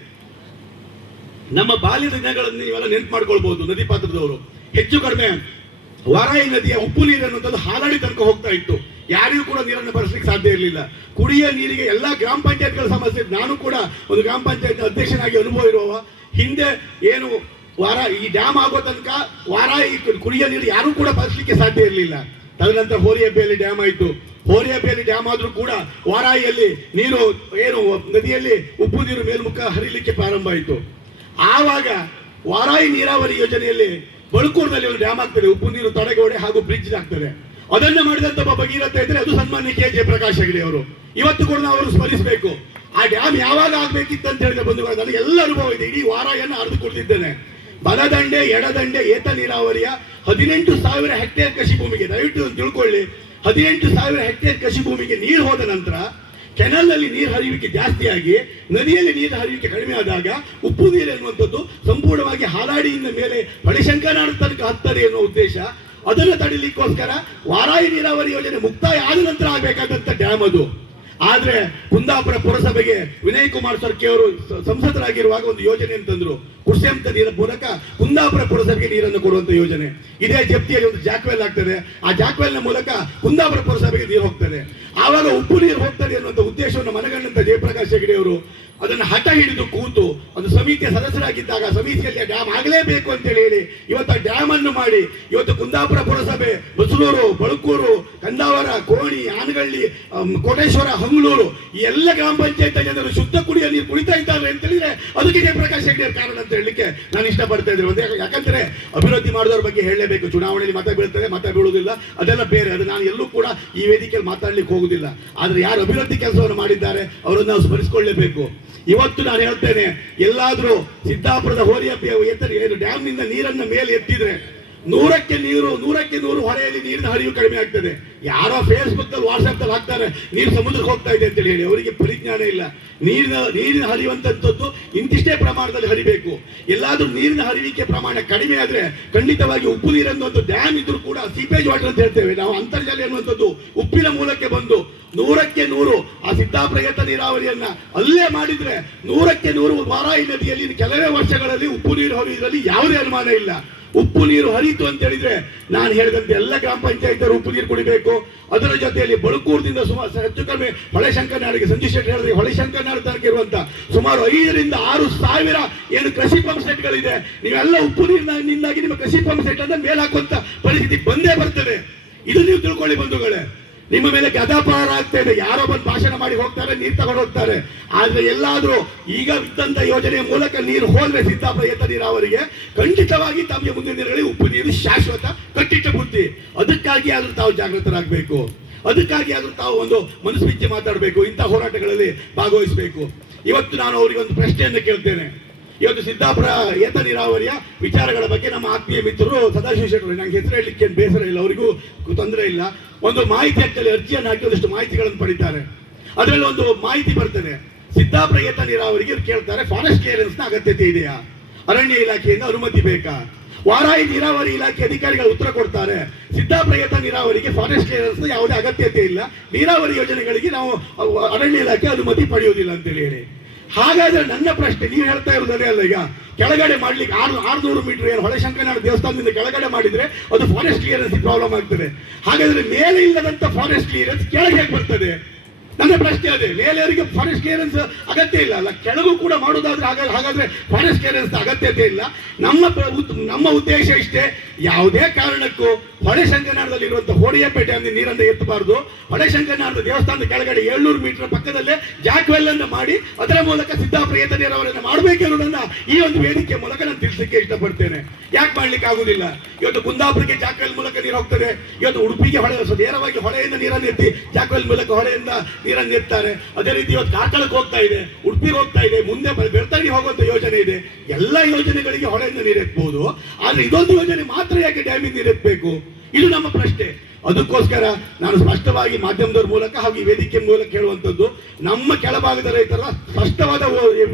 ನಮ್ಮ ಬಾಲ್ಯದ ದಿನಗಳನ್ನು ನೀವೆಲ್ಲ ನೆನಪು ಮಾಡ್ಕೊಳ್ಬಹುದು. ನದಿ ಪಾತ್ರದವರು ಹೆಚ್ಚು ಕಡಿಮೆ ವಾರಾಯಿ ನದಿಯ ಉಪ್ಪು ನೀರು ಅನ್ನುವಂಥದ್ದು ಹಾಲಾಡಿ ತನಕ ಹೋಗ್ತಾ ಇತ್ತು. ಯಾರಿಗೂ ಕೂಡ ನೀರನ್ನು ಬರೆಸಲಿಕ್ಕೆ ಸಾಧ್ಯ ಇರಲಿಲ್ಲ. ಕುಡಿಯ ನೀರಿಗೆ ಎಲ್ಲಾ ಗ್ರಾಮ ಪಂಚಾಯತ್ಗಳ ಸಮಸ್ಯೆ. ನಾನು ಕೂಡ ಒಂದು ಗ್ರಾಮ ಪಂಚಾಯತ್ ಅಧ್ಯಕ್ಷನಾಗಿ ಅನುಭವ ಇರುವವ. ಹಿಂದೆ ಏನು ಈ ಡ್ಯಾಮ್ ಆಗೋ ತನಕ ವಾರಾಯಿ ಕುಡಿಯೋ ನೀರು ಯಾರೂ ಕೂಡ ಬಳಸಲಿಕ್ಕೆ ಸಾಧ್ಯ ಇರಲಿಲ್ಲ. ತದನಂತರ ಹೋರಿಹೆಬ್ಬೆಯಲ್ಲಿ ಡ್ಯಾಮ್ ಆಯಿತು. ಹೋರಿಹೆಬ್ಬೆಯಲ್ಲಿ ಡ್ಯಾಮ್ ಆದ್ರೂ ಕೂಡ ವಾರಾಯಿಯಲ್ಲಿ ನೀರು ಏನು ನದಿಯಲ್ಲಿ ಉಪ್ಪು ನೀರು ಮೇಲ್ಮುಖ ಹರಿಲಿಕ್ಕೆ ಪ್ರಾರಂಭ ಆಯಿತು. ಆವಾಗ ವಾರಾಯಿ ನೀರಾವರಿ ಯೋಜನೆಯಲ್ಲಿ ಬಳುಕೂರಿನಲ್ಲಿ ಒಂದು ಡ್ಯಾಮ್ ಆಗ್ತದೆ, ಉಪ್ಪು ನೀರು ತಡೆಗೋಡೆ ಹಾಗೂ ಬ್ರಿಡ್ಜ್ ಆಗ್ತದೆ. ಅದನ್ನ ಮಾಡಿದಂತ ಒಬ್ಬ ಭಗೀರಥ ಇದ್ರೆ ಅದು ಸನ್ಮಾನ್ಯ ಕೆ ಜಯಪ್ರಕಾಶ್ ಹೆಗಡೆ ಅವರು. ಇವತ್ತು ಕೂಡ ನಾವು ಅವರು ಸ್ಮರಿಸಬೇಕು. ಆ ಡ್ಯಾಮ್ ಯಾವಾಗ ಆಗ್ಬೇಕಿತ್ತು ಅಂತ ಹೇಳಿದ್ರೆ ಬಂಧುಗಳು, ನನಗೆ ಎಲ್ಲ ಅನುಭವ ಇದೆ. ಇಡೀ ವಾರಾಯನ್ನು ಹರಿದು ಕೊಡ್ತಿದ್ದೇನೆ. ಬಲದಂಡೆ ಎಡದಂಡೆ ಏತ ನೀರಾವರಿಯ 18,000 ಹೆಕ್ಟೇರ್ ಕೃಷಿ ಭೂಮಿಗೆ, ದಯವಿಟ್ಟು ತಿಳ್ಕೊಳ್ಳಿ, 18,000 ಹೆಕ್ಟೇರ್ ಕೃಷಿ ಭೂಮಿಗೆ ನೀರು ಹೋದ ನಂತರ ಕೆನಲ್ ನಲ್ಲಿ ನೀರು ಹರಿಯುವಿಕೆ ಜಾಸ್ತಿಯಾಗಿ ನದಿಯಲ್ಲಿ ನೀರು ಹರಿಯುವಿಕೆ ಕಡಿಮೆ ಆದಾಗ ಉಪ್ಪು ನೀರು ಎನ್ನುವಂಥದ್ದು ಸಂಪೂರ್ಣವಾಗಿ ಹಾಲಾಡಿಯಿಂದ ಮೇಲೆ ಹೊಳೆಶಂಕರನಾಡ ತನಕ ಹತ್ತದೆ ಎನ್ನುವ ಉದ್ದೇಶ. ಅದನ್ನು ತಡಿಲಿಕ್ಕೋಸ್ಕರ ವಾರಾಯಿ ನೀರಾವರಿ ಯೋಜನೆ ಮುಕ್ತಾಯ ಆದ ನಂತರ ಆಗಬೇಕಾದಂತ ಡ್ಯಾಮ್ ಅದು. ಆದ್ರೆ ಕುಂದಾಪುರ ಪುರಸಭೆಗೆ ವಿನಯ್ ಕುಮಾರ್ ಸರ್ಕೆ ಅವರು ಸಂಸದರಾಗಿರುವಾಗ ಒಂದು ಯೋಜನೆ ಅಂತಂದ್ರು, ಕುರ್ಸೆಂತ ನೀರ ಮೂಲಕ ಕುಂದಾಪುರ ಪುರಸಭೆಗೆ ನೀರನ್ನು ಕೊಡುವಂತ ಯೋಜನೆ. ಇದೇ ಜಪ್ತಿಯಲ್ಲಿ ಒಂದು ಜಾಕ್ವೆಲ್ ಆಗ್ತದೆ, ಆ ಜಾಕ್ವೆಲ್ ನ ಮೂಲಕ ಕುಂದಾಪುರ ಪುರಸಭೆಗೆ ನೀರು ಹೋಗ್ತದೆ. ಆವಾಗ ಉಪ್ಪು ನೀರು ಹೋಗ್ತದೆ ಅನ್ನುವಂಥ ಉದ್ದೇಶವನ್ನು ಮನಗಂಡಂತ ಜಯಪ್ರಕಾಶ್ ಹೆಗಡೆ ಅವರು ಅದನ್ನು ಹಠ ಹಿಡಿದು ಕೂತು ಒಂದು ಸಮಿತಿಯ ಸದಸ್ಯರಾಗಿದ್ದಾಗ ಸಮಿತಿಯಲ್ಲಿ ಡ್ಯಾಮ್ ಆಗಲೇಬೇಕು ಅಂತ ಹೇಳಿ ಇವತ್ತು ಡ್ಯಾಮ್ ಅನ್ನು ಮಾಡಿ ಇವತ್ತು ಕುಂದಾಪುರ ಪುರಸಭೆ, ಬಸಲೂರು, ಬಳುಕೂರು, ಕಂದಾವರ, ಕೋಣಿ, ಆನಗಳ್ಳಿ, ಕೋಟೇಶ್ವರ, ಹಂಗಳೂರು ಈ ಎಲ್ಲ ಗ್ರಾಮ ಪಂಚಾಯತ್ ಜನರು ಶುದ್ಧ ಕುಡಿಯೋ ನೀರು ಕುಡಿತಾ ಇದ್ದಾರೆ ಅಂತ ಹೇಳಿದ್ರೆ ಅದಕ್ಕೆ ಜಯಪ್ರಕಾಶ್ ಹೆಗಡೆ ಕಾರಣ ಅಂತ ಹೇಳಲಿಕ್ಕೆ ನಾನು ಇಷ್ಟಪಡ್ತಾ ಇದ್ದೇನೆ. ಯಾಕಂದ್ರೆ ಅಭಿವೃದ್ಧಿ ಮಾಡೋದ್ರ ಬಗ್ಗೆ ಹೇಳಲೇಬೇಕು. ಚುನಾವಣೆಯಲ್ಲಿ ಮತ ಬೀಳ್ತದೆ, ಮತ ಬೀಳುವುದಿಲ್ಲ, ಅದೆಲ್ಲ ಬೇರೆ. ಅದು ನಾನು ಎಲ್ಲೂ ಕೂಡ ಈ ವೇದಿಕೆಯಲ್ಲಿ ಮಾತಾಡ್ಲಿಕ್ಕೆ ಹೋಗುದಿಲ್ಲ. ಆದ್ರೆ ಯಾರು ಅಭಿವೃದ್ಧಿ ಕೆಲಸವನ್ನು ಮಾಡಿದ್ದಾರೆ ಅವರನ್ನು ನಾವು ಸ್ಮರಿಸಿಕೊಳ್ಳಲೇಬೇಕು. ಇವತ್ತು ನಾನು ಹೇಳ್ತೇನೆ, ಎಲ್ಲಾದ್ರೂ ಸಿದ್ದಾಪುರದ ಹೋರಿಹೆಬ್ಬೆ ಡ್ಯಾಮ್ ನಿಂದ ನೀರನ್ನ ಮೇಲೆ ಎತ್ತಿದ್ರೆ 100ಕ್ಕೆ 100 ಹೊಳೆಯಲ್ಲಿ ನೀರಿನ ಹರಿವು ಕಡಿಮೆ ಆಗ್ತದೆ. ಯಾರೋ ಫೇಸ್ಬುಕ್ ನಲ್ಲಿ ವಾಟ್ಸ್ಆಪ್ ನಲ್ಲಿ ಹಾಕ್ತಾರೆ ನೀರು ಸಮುದ್ರಕ್ಕೆ ಹೋಗ್ತಾ ಇದೆ ಅಂತ ಹೇಳಿ. ಅವರಿಗೆ ಪರಿಜ್ಞಾನ ಇಲ್ಲ. ನೀರಿನ ಹರಿಯುವಂತದ್ದು ಇಂತಿಷ್ಟೇ ಪ್ರಮಾಣದಲ್ಲಿ ಹರಿಬೇಕು. ಎಲ್ಲಾದ್ರೂ ನೀರಿನ ಹರಿವಿಕೆ ಪ್ರಮಾಣ ಕಡಿಮೆ ಆದ್ರೆ ಖಂಡಿತವಾಗಿ ಉಪ್ಪು ನೀರನ್ನು ಒಂದು ಡ್ಯಾಮ್ ಇದ್ರೂ ಕೂಡ ಸೀಪೇಜ್ ವಾಟರ್ ಅಂತ ಹೇಳ್ತೇವೆ ನಾವು, ಅಂತರ್ಜಲ ಎನ್ನುವಂಥದ್ದು ಉಪ್ಪಿನ ಮೂಲಕ್ಕೆ ಬಂದು 100ಕ್ಕೆ 100 ಆ ಸಿದ್ದಾಪುರ ಏತ ನೀರಾವರಿಯನ್ನ ಅಲ್ಲೇ ಮಾಡಿದ್ರೆ 100ಕ್ಕೆ 100 ವಾರಾಯಿ ನದಿಯಲ್ಲಿ ಕೆಲವೇ ವರ್ಷಗಳಲ್ಲಿ ಉಪ್ಪು ನೀರು ಹರಿಯುವುದರಲ್ಲಿ ಯಾವುದೇ ಅನುಮಾನ ಇಲ್ಲ. ಉಪ್ಪು ನೀರು ಹರಿತು ಅಂತ ಹೇಳಿದ್ರೆ ನಾನು ಹೇಳಿದಂತೆ ಎಲ್ಲ ಗ್ರಾಮ ಪಂಚಾಯತ್ ಉಪ್ಪು ನೀರು ಕುಡಿಬೇಕು. ಅದರ ಜೊತೆಯಲ್ಲಿ ಬಳುಕೂರದಿಂದ ಸುಮಾರು ಹೆಚ್ಚು ಕಡಿಮೆ ಹೊಳೆಶಂಕರನಾಡಿಗೆ ಸಂಜು ಶೆಟ್ಟಿ ಹೇಳಿದ್ರೆ ಹೊಳೆಶಂಕರನಾಡ ತನಕ ಇರುವಂತ ಸುಮಾರು 5 ರಿಂದ 6 ಸಾವಿರ ಏನು ಕೃಷಿ ಪಂಪ್ ಸೆಟ್ಗಳಿದೆ. ನೀವೆಲ್ಲ ಉಪ್ಪು ನೀರಿನಿಂದಾಗಿ ನಿಮ್ಮ ಕೃಷಿ ಪಂಪ್ ಸೆಟ್ ಅನ್ನ ಮೇಲೆ ಹಾಕುವಂತ ಪರಿಸ್ಥಿತಿ ಬಂದೇ ಬರ್ತದೆ. ಇದು ನೀವು ತಿಳ್ಕೊಳ್ಳಿ ಬಂಧುಗಳೇ. ನಿಮ್ಮ ಮೇಲೆ ಗದಾಪಾರ ಆಗ್ತಾ ಇದೆ. ಯಾರೋ ಬಂದು ಭಾಷಣ ಮಾಡಿ ಹೋಗ್ತಾರೆ, ನೀರು ತಗೊಂಡು ಹೋಗ್ತಾರೆ. ಆದ್ರೆ ಎಲ್ಲಾದ್ರೂ ಈಗ ಇದ್ದಂತ ಯೋಜನೆಯ ಮೂಲಕ ನೀರು ಹೋದ್ರೆ ಸಿದ್ದಾಪುರ ಏತ ನೀರಾವರಿಗೆ ಖಂಡಿತವಾಗಿ ತಮಗೆ ಮುಂದಿನ ದಿನಗಳಲ್ಲಿ ಉಪ್ಪು ನೀರು ಶಾಶ್ವತ ಕಟ್ಟಿಟ್ಟ ಬುದ್ಧಿ. ಅದಕ್ಕಾಗಿ ಆದ್ರೂ ತಾವು ಜಾಗೃತರಾಗಬೇಕು. ಅದಕ್ಕಾಗಿ ಆದ್ರೂ ತಾವು ಒಂದು ಮನಸ್ಸು ಬಿಚ್ಚಿ ಮಾತಾಡಬೇಕು. ಇಂಥ ಹೋರಾಟಗಳಲ್ಲಿ ಭಾಗವಹಿಸಬೇಕು. ಇವತ್ತು ನಾನು ಅವರಿಗೆ ಒಂದು ಪ್ರಶ್ನೆಯನ್ನು ಕೇಳ್ತೇನೆ. ಇವತ್ತು ಸಿದ್ದಾಪುರ ಏತ ನೀರಾವರಿಯ ವಿಚಾರಗಳ ಬಗ್ಗೆ ನಮ್ಮ ಆತ್ಮೀಯ ಮಿತ್ರರು ಸದಾಶಿವ ಶೆಟ್ಟರು, ನಂಗೆ ಹೆಸರು ಹೇಳಲಿಕ್ಕೆ ಬೇಸರ ಇಲ್ಲ, ಅವರಿಗೂ ತೊಂದರೆ ಇಲ್ಲ, ಒಂದು ಮಾಹಿತಿ ಹಾಕಿ ಅರ್ಜಿಯನ್ನು ಹಾಕಿ ಒಂದಷ್ಟು ಮಾಹಿತಿಗಳನ್ನು ಪಡಿತಾರೆ. ಅದರಲ್ಲಿ ಒಂದು ಮಾಹಿತಿ ಬರ್ತದೆ, ಸಿದ್ದಾಪುರ ಏತ ನೀರಾವರಿಗೆ ಕೇಳ್ತಾರೆ ಫಾರೆಸ್ಟ್ ಕ್ಲಿಯರೆನ್ಸ್ ನ ಅಗತ್ಯತೆ ಇದೆಯಾ, ಅರಣ್ಯ ಇಲಾಖೆಯಿಂದ ಅನುಮತಿ ಬೇಕಾ. ವಾರಾಯಿ ನೀರಾವರಿ ಇಲಾಖೆ ಅಧಿಕಾರಿಗಳು ಉತ್ತರ ಕೊಡ್ತಾರೆ, ಸಿದ್ದಾಪುರ ಏತ ನೀರಾವರಿಗೆ ಫಾರೆಸ್ಟ್ ಕ್ಲಿಯರೆನ್ಸ್ ಯಾವುದೇ ಅಗತ್ಯತೆ ಇಲ್ಲ, ನೀರಾವರಿ ಯೋಜನೆಗಳಿಗೆ ನಾವು ಅರಣ್ಯ ಇಲಾಖೆ ಅನುಮತಿ ಪಡೆಯುವುದಿಲ್ಲ ಅಂತೇಳಿ ಹೇಳಿ. ಹಾಗಾದ್ರೆ ನನ್ನ ಪ್ರಶ್ನೆ, ನೀವು ಹೇಳ್ತಾ ಇರೋದೇ ಅಲ್ಲ, ಈಗ ಕೆಳಗಡೆ ಮಾಡ್ಲಿಕ್ಕೆ 600 ಮೀಟರ್ ಏನು ಹೊಳೆಶಂಕರನಾಡ ದೇವಸ್ಥಾನದಿಂದ ಕೆಳಗಡೆ ಮಾಡಿದ್ರೆ ಅದು ಫಾರೆಸ್ಟ್ ಕ್ಲಿಯರೆನ್ಸ್ ಪ್ರಾಬ್ಲಮ್ ಆಗ್ತದೆ. ಹಾಗಾದ್ರೆ ಮೇಲೆ ಇಲ್ಲದಂತ ಫಾರೆಸ್ಟ್ ಕ್ಲಿಯರೆನ್ಸ್ ಕೆಳಗೆ ಹೇಗೆ ಬರ್ತದೆ? ನನ್ನ ಪ್ರಶ್ನೆ ಅದೇ. ಮೇಲೆಯವರಿಗೆ ಫಾರೆಸ್ಟ್ ಕ್ಲಿಯರೆನ್ಸ್ ಅಗತ್ಯ ಇಲ್ಲ ಅಲ್ಲ, ಕೆಳಗೂ ಕೂಡ ಮಾಡೋದಾದ್ರೆ ಹಾಗಾದ್ರೆ ಫಾರೆಸ್ಟ್ ಕ್ಲಿಯರೆನ್ಸ್ ಅಗತ್ಯತೆ ಇಲ್ಲ. ನಮ್ಮ ಉದ್ದೇಶ ಇಷ್ಟೇ, ಯಾವುದೇ ಕಾರಣಕ್ಕೂ ಹೊಳೆಶಂಕರನಾಡದಲ್ಲಿರುವಂತಹ ಹೋರಿಹೆಬ್ಬೆ ಡ್ಯಾಮ್ ನೀರನ್ನು ಎತ್ತಬಾರದು. ಹೊಳೆಶಂಕರನಾಡದ ದೇವಸ್ಥಾನದ ಕೆಳಗಡೆ 700 ಮೀಟರ್ ಪಕ್ಕದಲ್ಲೇ ಜಾಕ್ವೆಲ್ ಅನ್ನು ಮಾಡಿ ಅದರ ಮೂಲಕ ಸಿದ್ದಾಪುರ ಏತ ನೀರಾವರಿಯನ್ನು ಮಾಡಬೇಕು ಅನ್ನೋದನ್ನ ಈ ಒಂದು ವೇದಿಕೆ ಮೂಲಕ ನಾನು ತಿಳಿಸಲಿಕ್ಕೆ ಇಷ್ಟಪಡ್ತೇನೆ. ಯಾಕೆ ಮಾಡ್ಲಿಕ್ಕೆ ಆಗುದಿಲ್ಲ? ಇವತ್ತು ಕುಂದಾಪುರಕ್ಕೆ ಜಾಕ್ವೆಲ್ ಮೂಲಕ ನೀರು ಹೋಗ್ತದೆ. ಇವತ್ತು ಉಡುಪಿಗೆ ಹೊಳೆ ನೇರವಾಗಿ ಹೊಳೆಯಿಂದ ನೀರನ್ನು ಎತ್ತಿ ಜಾಕ್ವೆಲ್ ಮೂಲಕ ಹೊಳೆಯಿಂದ ನೀರನ್ನು ಎತ್ತಾರೆ. ಅದೇ ರೀತಿ ಇವತ್ತು ಕಾರ್ಕಳಕ್ಕೆ ಹೋಗ್ತಾ ಇದೆ, ಉಡುಪಿಗೆ ಹೋಗ್ತಾ ಇದೆ, ಮುಂದೆ ಬೆಳ್ತಂಗಿ ಹೋಗುವಂತ ಯೋಜನೆ ಇದೆ. ಎಲ್ಲ ಯೋಜನೆಗಳಿಗೆ ಹೊಳೆಯಿಂದ ನೀರು ಎತ್ತಬಹುದು. ಆದ್ರೆ ಇದೊಂದು ಯೋಜನೆ ಮಾತ್ರ ಯಾಕೆ ಡ್ಯಾಮಿಂದ ನೀರು ಎತ್ತಬೇಕು? ಇದು ನಮ್ಮ ಪ್ರಶ್ನೆ. ಅದಕ್ಕೋಸ್ಕರ ನಾನು ಸ್ಪಷ್ಟವಾಗಿ ಮಾಧ್ಯಮದವರ ಮೂಲಕ ಹಾಗೂ ಈ ವೇದಿಕೆ ಮೂಲಕ ಹೇಳುವಂಥದ್ದು, ನಮ್ಮ ಕೆಳಭಾಗದ ರೈತರ ಸ್ಪಷ್ಟವಾದ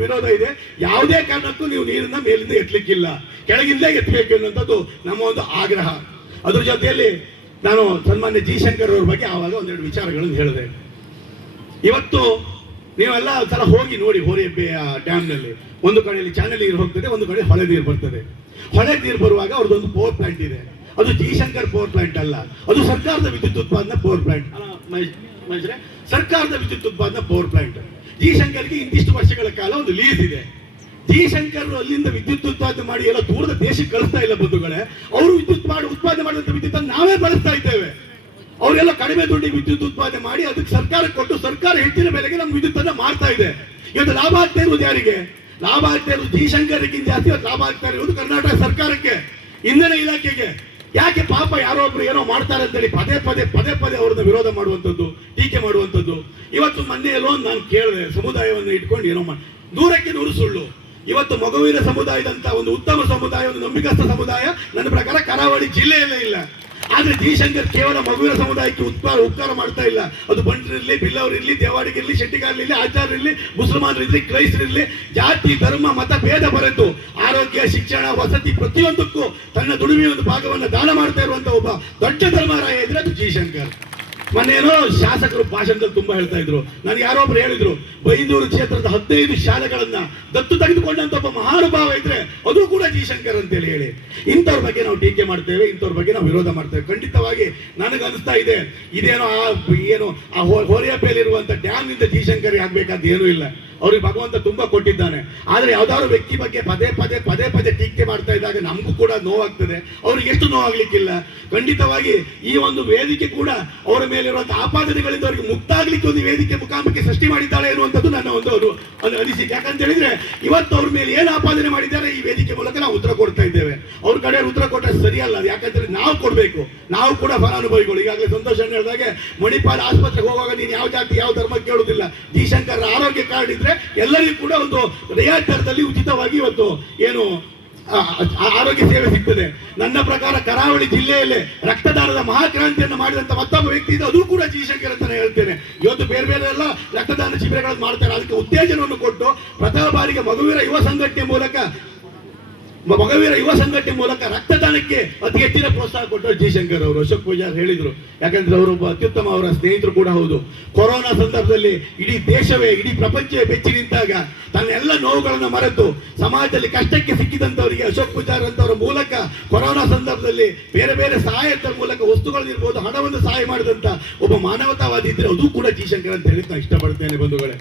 ವಿರೋಧ ಇದೆ. ಯಾವುದೇ ಕಾರಣಕ್ಕೂ ನೀವು ನೀರನ್ನ ಮೇಲಿಂದ ಎತ್ತಲಿಕ್ಕಿಲ್ಲ, ಕೆಳಗಿಂದಲೇ ಎತ್ತಬೇಕು ಅನ್ನುವಂಥದ್ದು ನಮ್ಮ ಒಂದು ಆಗ್ರಹ. ಅದ್ರ ಜೊತೆಯಲ್ಲಿ ನಾನು ಸನ್ಮಾನ್ಯ ಜಿ ಶಂಕರ್ ಅವ್ರ ಬಗ್ಗೆ ಆವಾಗ ಒಂದೆರಡು ವಿಚಾರಗಳನ್ನು ಹೇಳಿದೆ. ಇವತ್ತು ನೀವೆಲ್ಲ ಸಲ ಹೋಗಿ ನೋಡಿ ಹೋರಿಹೆಬ್ಬೆಯ ಡ್ಯಾಮ್ನಲ್ಲಿ ಒಂದು ಕಡೆಯಲ್ಲಿ ಚಾನೆಲ್ ನೀರು ಹೋಗ್ತದೆ, ಒಂದು ಕಡೆ ಹೊಳೆ ನೀರು ಬರ್ತದೆ. ಹೊಳೆ ನೀರು ಬರುವಾಗ ಅವ್ರದ್ದೊಂದು ಪವರ್ ಪ್ಲಾಂಟ್ ಇದೆ. ಅದು ಜಿ ಶಂಕರ್ ಪವರ್ ಪ್ಲಾಂಟ್ ಅಲ್ಲ, ಅದು ಸರ್ಕಾರದ ವಿದ್ಯುತ್ ಉತ್ಪಾದನಾ ಪವರ್ ಪ್ಲಾಂಟ್. ಸರ್ಕಾರದ ವಿದ್ಯುತ್ ಉತ್ಪಾದನಾ ಪವರ್ ಪ್ಲಾಂಟ್. ಜಿ ಶಂಕರ್ಗೆ ಇಂತಿಷ್ಟು ವರ್ಷಗಳ ಕಾಲ ಒಂದು ಲೀಸ್ ಇದೆ. ಜಿ ಶಂಕರ್ ಅಲ್ಲಿಂದ ವಿದ್ಯುತ್ ಉತ್ಪಾದನೆ ಮಾಡಿ ಎಲ್ಲ ದೂರದ ದೇಶಕ್ಕೆ ಕಳಿಸ್ತಾ ಇಲ್ಲ ಬಂಧುಗಳೇ. ಅವರು ಉತ್ಪಾದನೆ ಮಾಡಿದಂತ ವಿದ್ಯುತ್ ನಾವೇ ಬಳಸ್ತಾ ಇದ್ದೇವೆ. ಅವರೆಲ್ಲ ಕಡಿಮೆ ದುಡ್ಡಿಗೆ ವಿದ್ಯುತ್ ಉತ್ಪಾದನೆ ಮಾಡಿ ಅದಕ್ಕೆ ಸರ್ಕಾರಕ್ಕೆ ಕೊಟ್ಟು ಸರ್ಕಾರ ಹೆಚ್ಚಿನ ಬೆಲೆಗೆ ನಮ್ಗೆ ವಿದ್ಯುತ್ ಅನ್ನ ಮಾಡ್ತಾ ಇದೆ. ಇವತ್ತು ಲಾಭ ಆಗ್ತಾ ಇರುವುದು ಯಾರಿಗೆ? ಲಾಭ ಆಗ್ತಾ ಇರುವುದು ಜಿ ಶಂಕರ್ಗಿಂತ ಜಾಸ್ತಿ ಲಾಭ ಆಗ್ತಾ ಇರುವುದು ಕರ್ನಾಟಕ ಸರ್ಕಾರಕ್ಕೆ, ಇಂಧನ ಇಲಾಖೆಗೆ. ಯಾಕೆ ಪಾಪ ಯಾರೋ ಒಬ್ರು ಏನೋ ಮಾಡ್ತಾರೆ ಅಂತೇಳಿ ಪದೇ ಪದೇ ಅವ್ರನ್ನ ವಿರೋಧ ಮಾಡುವಂಥದ್ದು, ಟೀಕೆ ಮಾಡುವಂಥದ್ದು. ಇವತ್ತು ಮೊನ್ನೆ ಎಲ್ಲೋ ನಾನು ಕೇಳಿದೆ, ಸಮುದಾಯವನ್ನು ಇಟ್ಕೊಂಡು ಏನೋ ನೂರಕ್ಕೆ ನೂರು ಸುಳ್ಳು. ಇವತ್ತು ಮಗುವಿನ ಸಮುದಾಯದಂತ ಒಂದು ಉತ್ತಮ ಸಮುದಾಯ, ಒಂದು ನಂಬಿಕಸ್ಥ ಸಮುದಾಯ ನನ್ನ ಪ್ರಕಾರ ಕರಾವಳಿ ಜಿಲ್ಲೆಯಲ್ಲೇ ಇಲ್ಲ. ಆದ್ರೆ ಜಿ ಶಂಕರ್ ಕೇವಲ ಮಗುವಿನ ಸಮುದಾಯಕ್ಕೆ ಉಪಕಾರ ಮಾಡ್ತಾ ಇಲ್ಲ. ಅದು ಬಂಟರಿರ್ಲಿ, ಬಿಲ್ಲವರಿರ್ಲಿ, ದೇವಾಡಿಗಿರ್ಲಿ, ಶೆಟ್ಟಿಗಾರರಿರ್ಲಿ, ಆಚಾರ್ಯರಿರ್ಲಿ, ಮುಸಲ್ಮಾನರಿರ್ಲಿ, ಕ್ರೈಸ್ತರಿರ್ಲಿ, ಜಾತಿ ಧರ್ಮ ಮತ ಭೇದ ಬರೆದು ಆರೋಗ್ಯ, ಶಿಕ್ಷಣ, ವಸತಿ ಪ್ರತಿಯೊಂದಕ್ಕೂ ತನ್ನ ದುಡಿಮೆಯ ಒಂದು ಭಾಗವನ್ನು ದಾನ ಮಾಡ್ತಾ ಇರುವಂತ ಒಬ್ಬ ದೊಡ್ಡ ಧರ್ಮರಾಯ ಇದ್ರೆ ಅದು ಜಿ ಶಂಕರ್. ಮೊನ್ನೇನೋ ಶಾಸಕರು ಭಾಷಣದಲ್ಲಿ ತುಂಬಾ ಹೇಳ್ತಾ ಇದ್ರು. ನನಗೆ ಯಾರೊಬ್ರು ಹೇಳಿದ್ರು, ಬೈಂದೂರು ಕ್ಷೇತ್ರದ 15 ಶಾಲೆಗಳನ್ನ ದತ್ತು ತೆಗೆದುಕೊಂಡಂತ ಒಬ್ಬ ಮಹಾನುಭಾವ ಇದ್ರೆ ಅದು ಕೂಡ ಜಿ ಶಂಕರ್ ಅಂತೇಳಿ ಹೇಳಿ. ಇಂಥವ್ರ ಬಗ್ಗೆ ನಾವು ಟೀಕೆ ಮಾಡ್ತೇವೆ, ಇಂಥವ್ರ ಬಗ್ಗೆ ನಾವು ವಿರೋಧ ಮಾಡ್ತೇವೆ. ಖಂಡಿತವಾಗಿ ನನಗನ್ನಿಸ್ತಾ ಇದೆ, ಇದೇನೋ ಆ ಹೋರಿಯಪ್ಪೆಯಲ್ಲಿರುವಂತ ಡ್ಯಾಮ್ ನಿಂದ ಜಿ ಶಂಕರ್ ಆಗ್ಬೇಕಾದ ಏನೂ ಇಲ್ಲ. ಅವ್ರಿಗೆ ಭಗವಂತ ತುಂಬಾ ಕೊಟ್ಟಿದ್ದಾನೆ. ಆದ್ರೆ ಯಾವ್ದಾದ್ರು ವ್ಯಕ್ತಿ ಬಗ್ಗೆ ಪದೇ ಟೀಕೆ ಮಾಡ್ತಾ ಇದ್ದಾಗ ನಮಗೂ ಕೂಡ ನೋವಾಗ್ತದೆ. ಅವ್ರಿಗೆ ಎಷ್ಟು ನೋವಾಗ್ಲಿಕ್ಕಿಲ್ಲ. ಖಂಡಿತವಾಗಿ ಈ ಒಂದು ವೇದಿಕೆ ಕೂಡ ಅವರ ಮೇಲಿರುವಂತಹ ಆಪಾದನೆಗಳಿಂದ ಅವರಿಗೆ ಮುಕ್ತಾಗ್ಲಿಕ್ಕೆ ಒಂದು ವೇದಿಕೆ ಮುಖಾಮುಖಿ ಸೃಷ್ಟಿ ಮಾಡಿದ್ದಾಳೆ ಎನ್ನುವಂಥದ್ದು ನನ್ನ ಒಂದು ಅನಿಸಿಕೆ. ಯಾಕಂತ ಹೇಳಿದ್ರೆ ಇವತ್ತು ಅವ್ರ ಮೇಲೆ ಏನು ಆಪಾದನೆ ಮಾಡಿದ್ದಾರೆ ಈ ವೇದಿಕೆ ಮೂಲಕ ನಾವು ಉತ್ತರ ಕೊಡ್ತಾ ಇದ್ದೇವೆ. ಅವ್ರ ಕಡೆ ಉತ್ತರ ಕೊಟ್ಟರೆ ಸರಿಯಲ್ಲ. ಯಾಕಂದ್ರೆ ನಾವು ಕೊಡ್ಬೇಕು, ನಾವು ಕೂಡ ಫಲಾನುಭವಿಗಳು. ಈಗಾಗಲೇ ಸಂತೋಷ್ ಹೇಳಿದಾಗೆ ಮಣಿಪಾಲ್ ಆಸ್ಪತ್ರೆಗೆ ಹೋಗುವಾಗ ನೀನು ಯಾವ ಜಾತಿ ಯಾವ ಧರ್ಮ ಕೇಳುವುದಿಲ್ಲ. ಜಿ ಶಂಕರ್ ಆರೋಗ್ಯ ಕಾರ್ಡ್ ಇದ್ರೆ ಎಲ್ಲರಿಗೂ ಕೂಡ ಒಂದು ರಿಯಾಯಿತಿ ದರದಲ್ಲಿ ಉಚಿತವಾಗಿ ಇವತ್ತು ಏನು ಆರೋಗ್ಯ ಸೇವೆ ಸಿಗ್ತದೆ. ನನ್ನ ಪ್ರಕಾರ ಕರಾವಳಿ ಜಿಲ್ಲೆಯಲ್ಲೇ ರಕ್ತದಾನದ ಮಹಾಕ್ರಾಂತಿಯನ್ನು ಮಾಡಿದಂತ ಮತ್ತೊಬ್ಬ ವ್ಯಕ್ತಿ ಇದೆ, ಅದು ಕೂಡ ಜಿ ಶಂಕರ್ ಅಂತ ಹೇಳ್ತೇನೆ. ಇವತ್ತು ಬೇರೆ ಎಲ್ಲ ರಕ್ತದಾನ ಶಿಬಿರಗಳನ್ನು ಮಾಡ್ತಾರೆ. ಅದಕ್ಕೆ ಉತ್ತೇಜನವನ್ನು ಕೊಟ್ಟು ಪ್ರಥಮ ಬಾರಿಗೆ ಮಗುವೀರ ಯುವ ಸಂಘಟನೆ ಮೂಲಕ ರಕ್ತದಾನಕ್ಕೆ ಅತಿ ಹೆಚ್ಚಿನ ಪ್ರೋತ್ಸಾಹ ಕೊಟ್ಟರು ಜಿ ಶಂಕರ್ ಅವರು. ಅಶೋಕ್ ಪೂಜಾರ್ ಹೇಳಿದ್ರು, ಯಾಕಂದ್ರೆ ಅವರು ಒಬ್ಬ ಅತ್ಯುತ್ತಮ ಅವರ ಸ್ನೇಹಿತರು ಕೂಡ ಹೌದು. ಕೊರೋನಾ ಸಂದರ್ಭದಲ್ಲಿ ಇಡೀ ದೇಶವೇ ಇಡೀ ಪ್ರಪಂಚವೇ ಬೆಚ್ಚಿ ನಿಂತಾಗ ತನ್ನ ಎಲ್ಲ ನೋವುಗಳನ್ನು ಮರೆತು ಸಮಾಜದಲ್ಲಿ ಕಷ್ಟಕ್ಕೆ ಸಿಕ್ಕಿದಂತವರಿಗೆ ಅಶೋಕ್ ಪೂಜಾರ್ ಅಂತವರ ಮೂಲಕ ಕೊರೋನಾ ಸಂದರ್ಭದಲ್ಲಿ ಬೇರೆ ಸಹಾಯದ ಮೂಲಕ ವಸ್ತುಗಳನ್ನಿರ್ಬೋದು, ಹಣವನ್ನು ಸಹಾಯ ಮಾಡಿದಂತ ಒಬ್ಬ ಮಾನವತಾವಾದಿ ಇದ್ರೆ ಅದು ಕೂಡ ಜಿ ಶಂಕರ್ ಅಂತ ಹೇಳಿ ನಾನು ಇಷ್ಟಪಡ್ತೇನೆ ಬಂಧುಗಳೇ.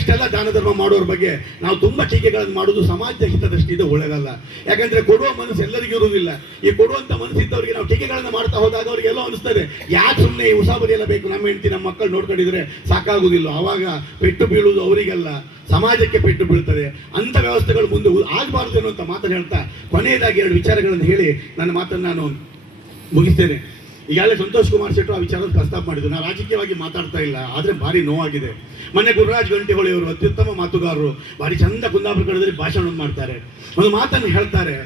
ಇಷ್ಟೆಲ್ಲ ದಾನ ಧರ್ಮ ಮಾಡೋರ ಬಗ್ಗೆ ನಾವು ತುಂಬಾ ಟೀಕೆಗಳನ್ನು ಮಾಡುವುದು ಸಮಾಜದ ಹಿತದೃಷ್ಟಿಯಿಂದ ಒಳ್ಳೆಯದಲ್ಲ. ಯಾಕಂದ್ರೆ ಕೊಡುವ ಮನಸ್ಸು ಎಲ್ಲರಿಗೂ ಇರುವುದಿಲ್ಲ. ಈ ಕೊಡುವಂತ ಮನಸ್ಸಿದ್ದವರಿಗೆ ನಾವು ಟೀಕೆಗಳನ್ನು ಮಾಡ್ತಾ ಹೋದಾಗ ಅವ್ರಿಗೆ ಎಲ್ಲೋ ಅನಿಸ್ತದೆ, ಯಾಕೆ ಸುಮ್ಮನೆ ಈ ಉಸಾಬರಿ ಎಲ್ಲ ಬೇಕು, ನಮ್ಮ ಹೆಂಡತಿ ನಮ್ಮ ಮಕ್ಕಳು ನೋಡ್ಕೊಂಡಿದ್ರೆ ಸಾಕಾಗುದಿಲ್ಲ. ಅವಾಗ ಪೆಟ್ಟು ಬೀಳುವುದು ಅವರಿಗೆಲ್ಲ, ಸಮಾಜಕ್ಕೆ ಪೆಟ್ಟು ಬೀಳ್ತದೆ. ಅಂತ ವ್ಯವಸ್ಥೆಗಳು ಮುಂದೆ ಆಗಬಾರ್ದು ಅನ್ನುವಂಥ ಮಾತನ್ನು ಹೇಳ್ತಾ ಕೊನೆಯದಾಗಿ 2 ವಿಚಾರಗಳನ್ನು ಹೇಳಿ ನನ್ನ ಮಾತನ್ನು ನಾನು ಮುಗಿಸ್ತೇನೆ. ಈಗಾಗಲೇ ಸಂತೋಷ್ ಕುಮಾರ್ ಶೆಟ್ಟರು ಆ ವಿಚಾರದ ಪ್ರಸ್ತಾಪ ಮಾಡಿದ್ರು. ನಾನು ರಾಜಕೀಯವಾಗಿ ಮಾತಾಡ್ತಾ ಇಲ್ಲ, ಆದ್ರೆ ಭಾರಿ ನೋವಾಗಿದೆ. ಮೊನ್ನೆ ಗುರುರಾಜ್ ಗಂಟಿಹೊಳಿ ಅವರು ಅತ್ಯುತ್ತಮ ಮಾತುಗಾರರು, ಭಾರಿ ಚಂದ ಕುಂದಾಪುರ ಕಡೆದಲ್ಲಿ ಭಾಷಣ ಮಾಡ್ತಾರೆ. ಒಂದು ಮಾತನ್ನು ಹೇಳ್ತಾರೆ,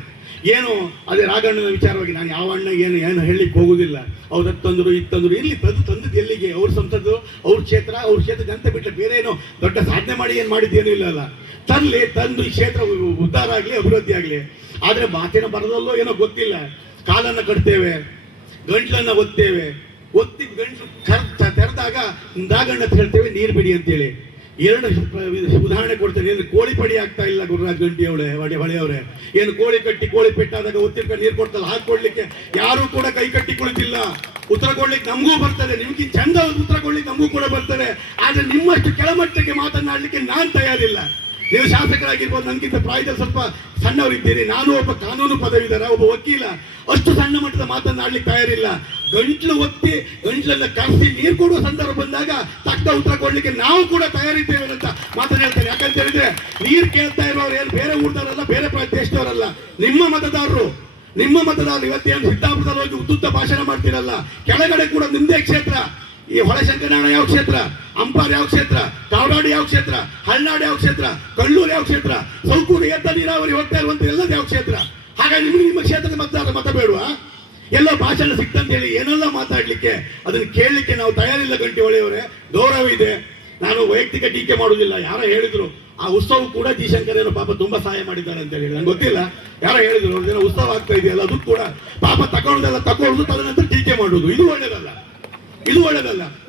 ಏನು ಅದೇ ರಾಘಣ್ಣನ ವಿಚಾರವಾಗಿ ನಾನು ಯಾವ ಅಣ್ಣ ಏನು ಹೇಳಲಿಕ್ಕೆ ಹೋಗುದಿಲ್ಲ. ಅವ್ರು ತಂದ್ರು ಇತ್ತಂದ್ರು ಇರ್ಲಿ, ತಂದದ್ದು ಎಲ್ಲಿಗೆ? ಅವ್ರ ಸಂಸದರು, ಅವ್ರ ಕ್ಷೇತ್ರ ಜನತೆ ಬಿಟ್ಟರೆ ಬೇರೆ ಏನೋ ದೊಡ್ಡ ಸಾಧನೆ ಮಾಡಿ ಏನು ಮಾಡಿದ್ದೇನೂ ಇಲ್ಲಲ್ಲ. ತಂದು ಈ ಕ್ಷೇತ್ರ ಉದ್ಧಾರ ಆಗಲಿ, ಅಭಿವೃದ್ಧಿ ಆಗಲಿ. ಆದ್ರೆ ಮಾತಿನ ಬರದಲ್ಲೋ ಏನೋ ಗೊತ್ತಿಲ್ಲ, ಕಾಲನ್ನು ಕಟ್ತೇವೆ, ಗಂಟ್ಲನ್ನ ಒತ್ತೇವೆ, ಒತ್ತಿ ಗಂಟ್ಲು ತೆರೆದಾಗ ರಾಘಣ್ಣ ಅಂತ ಹೇಳ್ತೇವೆ, ನೀರು ಬಿಡಿ ಅಂತೇಳಿ. 2 ಉದಾಹರಣೆ ಕೊಡ್ತೇನೆ. ಏನು ಕೋಳಿ ಪಡಿ ಆಗ್ತಾ ಇಲ್ಲ ಗುರುರಾಜ್ ಗಂಟಿ ಹೊಳೆಯವರೇ. ಏನು ಕೋಳಿ ಪೆಟ್ಟಾದಾಗ ಒತ್ತಿರ್ಕೊಂಡು ನೀರು ಕೊಡ್ತಲ್ಲ, ಹಾಕೊಡ್ಲಿಕ್ಕೆ ಯಾರು ಕೂಡ ಕೈ ಕಟ್ಟಿ ಕುಳಿತಿಲ್ಲ. ಉತ್ತರ ಕೊಡ್ಲಿಕ್ಕೆ ನಮಗೂ ಬರ್ತದೆ, ನಿಮ್ಗಿಂತ ಚಂದ ಉತ್ತರ ಕೊಡ್ಲಿಕ್ಕೆ ನಮಗೂ ಕೂಡ ಬರ್ತದೆ. ಆದ್ರೆ ನಿಮ್ಮಷ್ಟು ಕೆಳಮಟ್ಟಕ್ಕೆ ಮಾತನಾಡಲಿಕ್ಕೆ ನಾನು ತಯಾರಿಲ್ಲ. ನೀವು ಶಾಸಕರಾಗಿರ್ಬೋದು, ನನಗಿಂತ ಪ್ರಾಯದಲ್ಲಿ ಸ್ವಲ್ಪ ಸಣ್ಣವರಿದ್ದೀರಿ. ನಾನು ಒಬ್ಬ ಕಾನೂನು ಪದವೀಧರ, ಒಬ್ಬ ವಕೀಲ. ಅಷ್ಟು ಸಣ್ಣ ಮಟ್ಟದ ಮಾತನಾಡ್ಲಿಕ್ಕೆ ತಯಾರಿಲ್ಲ. ಗಂಟ್ಲು ಒತ್ತಿ ಗಂಟ್ಲನ್ನ ಕರೆಸಿ ನೀರು ಕೊಡುವ ಸಂದರ್ಭ ಬಂದಾಗ ತಕ್ಕ ಉತ್ತರ ಕೊಡ್ಲಿಕ್ಕೆ ನಾವು ಕೂಡ ತಯಾರಿದ್ದೇವೆ ಅಂತ ಮಾತನಾಡ್ತೇನೆ. ಯಾಕಂತ ಹೇಳಿದ್ರೆ ನೀರು ಕೇಳ್ತಾ ಇರೋರು ಏನು ಬೇರೆ ಊರದವರಲ್ಲ, ಬೇರೆ ದೇಶದವರಲ್ಲ, ನಿಮ್ಮ ಮತದಾರರು. ಇವತ್ತೇನು ಸಿದ್ದಾಪುರದಲ್ಲಿ ಹೋಗಿ ಉದ್ದುದ್ದ ಭಾಷಣ ಮಾಡ್ತಿರಲ್ಲ, ಕೆಳಗಡೆ ಕೂಡ ನಿಮ್ದೇ ಕ್ಷೇತ್ರ. ಈ ಹೊಳೆಶಂಕರನಾಳ ಯಾವ ಕ್ಷೇತ್ರ, ಅಂಪಾರ್ ಯಾವ ಕ್ಷೇತ್ರ, ಕಾವಡಾಡಿ ಯಾವ ಕ್ಷೇತ್ರ, ಹಳ್ನಾಡು ಯಾವ ಕ್ಷೇತ್ರ, ಕಳ್ಳೂರು ಯಾವ ಕ್ಷೇತ್ರ, ಸೌಕೂರು ಏತ ನೀರಾವರಿ ಹೋಗ್ತಾ ಇರುವಂತ ಎಲ್ಲದ ಯಾವ ಕ್ಷೇತ್ರ. ಹಾಗಾಗಿ ನಿಮ್ಮ ಕ್ಷೇತ್ರದ ಮತ ಬೇಡುವ? ಎಲ್ಲೋ ಭಾಷಣ ಸಿಕ್ತಂತೇಳಿ ಏನೆಲ್ಲ ಮಾತಾಡ್ಲಿಕ್ಕೆ, ಅದನ್ನು ಕೇಳಲಿಕ್ಕೆ ನಾವು ತಯಾರಿಲ್ಲ. ಗಂಟಿಹೊಳೆಯವರೇ, ಗೌರವ ಇದೆ. ನಾನು ವೈಯಕ್ತಿಕ ಟೀಕೆ ಮಾಡುವುದಿಲ್ಲ. ಯಾರೋ ಹೇಳಿದ್ರು ಆ ಉತ್ಸವ ಕೂಡ ಜಿ ಶಂಕರ್ ಏನೋ ಪಾಪ ತುಂಬಾ ಸಹಾಯ ಮಾಡಿದ್ದಾರೆ ಅಂತ ಹೇಳಿ, ನಂಗೆ ಗೊತ್ತಿಲ್ಲ. ಯಾರೋ ಹೇಳಿದ್ರು ಅವ್ರದ್ದೇನೋ ಉತ್ಸವ ಆಗ್ತಾ ಇದೆಯಲ್ಲ, ಅದು ಕೂಡ ಪಾಪ ತಗೊಳ್ಳೋದು ತದನಂತರ ಟೀಕೆ ಮಾಡುವುದು, ಇದು ಒಳ್ಳೇದಲ್ಲ.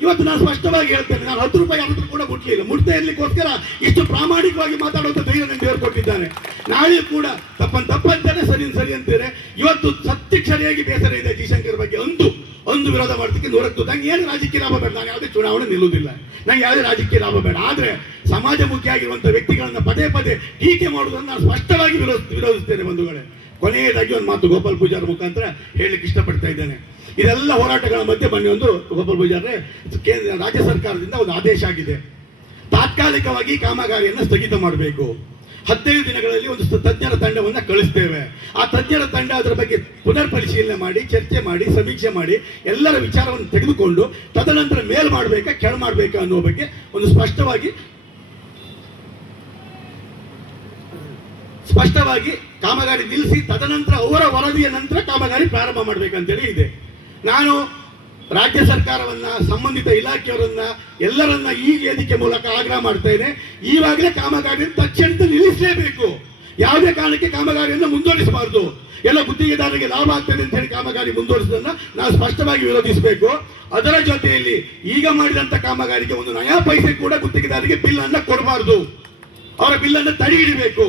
ಇವತ್ತು ನಾನು ಸ್ಪಷ್ಟವಾಗಿ ಹೇಳ್ತೇನೆ, ನಾನು 10 ರೂಪಾಯಿ ಯಾವತ್ತೂ ಕೂಡ ಮುಟ್ಲಿಲ್ಲ. ಮುಟ್ತಾ ಇರ್ಲಿಕ್ಕೋಸ್ಕರ ಇಷ್ಟು ಪ್ರಾಮಾಣಿಕವಾಗಿ ಮಾತಾಡುವಂತ ಧೈರ್ಯ ನನ್ನ ದೇವರು ಕೊಟ್ಟಿದ್ದಾನೆ. ನಾಳೆ ಕೂಡ ತಪ್ಪಂತಾನೆ, ಸರಿ ಅಂತಾರೆ. ಇವತ್ತು ಸತ್ಯಕ್ಕೆ ಸರಿಯಾಗಿ ಬೇಸರ ಇದೆ ಜಿ ಶಂಕರ್ ಬಗ್ಗೆ. ಒಂದು ವಿರೋಧ ಮಾಡೋದಕ್ಕೆ 100 ನಂಗೆ ಏನು ರಾಜಕೀಯ ಲಾಭ ಬೇಡ, ನಾನು ಯಾವುದೇ ಚುನಾವಣೆ ನಿಲ್ಲುವುದಿಲ್ಲ, ನಂಗೆ ಯಾವುದೇ ರಾಜಕೀಯ ಲಾಭ ಬೇಡ. ಆದರೆ ಸಮಾಜಮುಖಿಯಾಗಿರುವಂಥ ವ್ಯಕ್ತಿಗಳನ್ನು ಪದೇ ಪದೇ ಟೀಕೆ ಮಾಡುವುದನ್ನು ನಾನು ಸ್ಪಷ್ಟವಾಗಿ ವಿರೋಧಿಸ್ತೇನೆ ಬಂಧುಗಳೇ. ಕೊನೆಯದಾಗಿ ಒಂದು ಮಾತು ಗೋಪಾಲ್ ಪೂಜಾರ ಮುಖಾಂತರ ಹೇಳಲಿಕ್ಕೆ ಇಷ್ಟಪಡ್ತಾ ಇದ್ದೇನೆ. ಇದೆಲ್ಲ ಹೋರಾಟಗಳ ಮಧ್ಯೆ ಬನ್ನಿ, ಒಂದು ಗೋಪಾಲ್ ಪೂಜಾರ್ರೆ, ರಾಜ್ಯ ಸರ್ಕಾರದಿಂದ ಒಂದು ಆದೇಶ ಆಗಿದೆ. ತಾತ್ಕಾಲಿಕವಾಗಿ ಕಾಮಗಾರಿಯನ್ನು ಸ್ಥಗಿತ ಮಾಡಬೇಕು. 15 ದಿನಗಳಲ್ಲಿ ಒಂದು ತಜ್ಞರ ತಂಡವನ್ನು ಕಳಿಸ್ತೇವೆ. ಆ ತಜ್ಞರ ತಂಡ ಅದರ ಬಗ್ಗೆ ಪುನರ್ ಪರಿಶೀಲನೆ ಮಾಡಿ, ಚರ್ಚೆ ಮಾಡಿ, ಸಮೀಕ್ಷೆ ಮಾಡಿ, ಎಲ್ಲರ ವಿಚಾರವನ್ನು ತೆಗೆದುಕೊಂಡು ತದನಂತರ ಮೇಲ್ ಮಾಡಬೇಕಾ ಕೆಳ ಮಾಡಬೇಕಾ ಅನ್ನೋ ಬಗ್ಗೆ ಒಂದು ಸ್ಪಷ್ಟವಾಗಿ ಕಾಮಗಾರಿ ನಿಲ್ಲಿಸಿ ತದನಂತರ ಅವರ ವರದಿಯ ನಂತರ ಕಾಮಗಾರಿ ಪ್ರಾರಂಭ ಮಾಡಬೇಕಂತೇಳಿ ಇದೆ. ನಾನು ರಾಜ್ಯ ಸರ್ಕಾರವನ್ನ, ಸಂಬಂಧಿತ ಇಲಾಖೆಯವರನ್ನ, ಎಲ್ಲರನ್ನ ಈ ವೇದಿಕೆ ಮೂಲಕ ಆಗ್ರಹ ಮಾಡ್ತೇನೆ. ಈವಾಗಲೇ ಕಾಮಗಾರಿಯನ್ನು ತಕ್ಷಣ ನಿಲ್ಲಿಸಲೇಬೇಕು. ಯಾವುದೇ ಕಾರಣಕ್ಕೆ ಕಾಮಗಾರಿಯನ್ನು ಮುಂದೂಡಿಸಬಾರದು. ಎಲ್ಲ ಗುತ್ತಿಗೆದಾರರಿಗೆ ಲಾಭ ಆಗ್ತದೆ ಅಂತ ಹೇಳಿ ಕಾಮಗಾರಿ ಮುಂದೂಡಿಸೋದನ್ನ ನಾವು ಸ್ಪಷ್ಟವಾಗಿ ವಿರೋಧಿಸಬೇಕು. ಅದರ ಜೊತೆಯಲ್ಲಿ ಈಗ ಮಾಡಿದಂತ ಕಾಮಗಾರಿಗೆ ಒಂದು ನಯಾ ಪೈಸೆ ಕೂಡ ಗುತ್ತಿಗೆದಾರರಿಗೆ ಬಿಲ್ ಅನ್ನ ಕೊಡಬಾರದು, ಅವರ ಬಿಲ್ ಅನ್ನು ತಡೆ ಹಿಡಿಬೇಕು.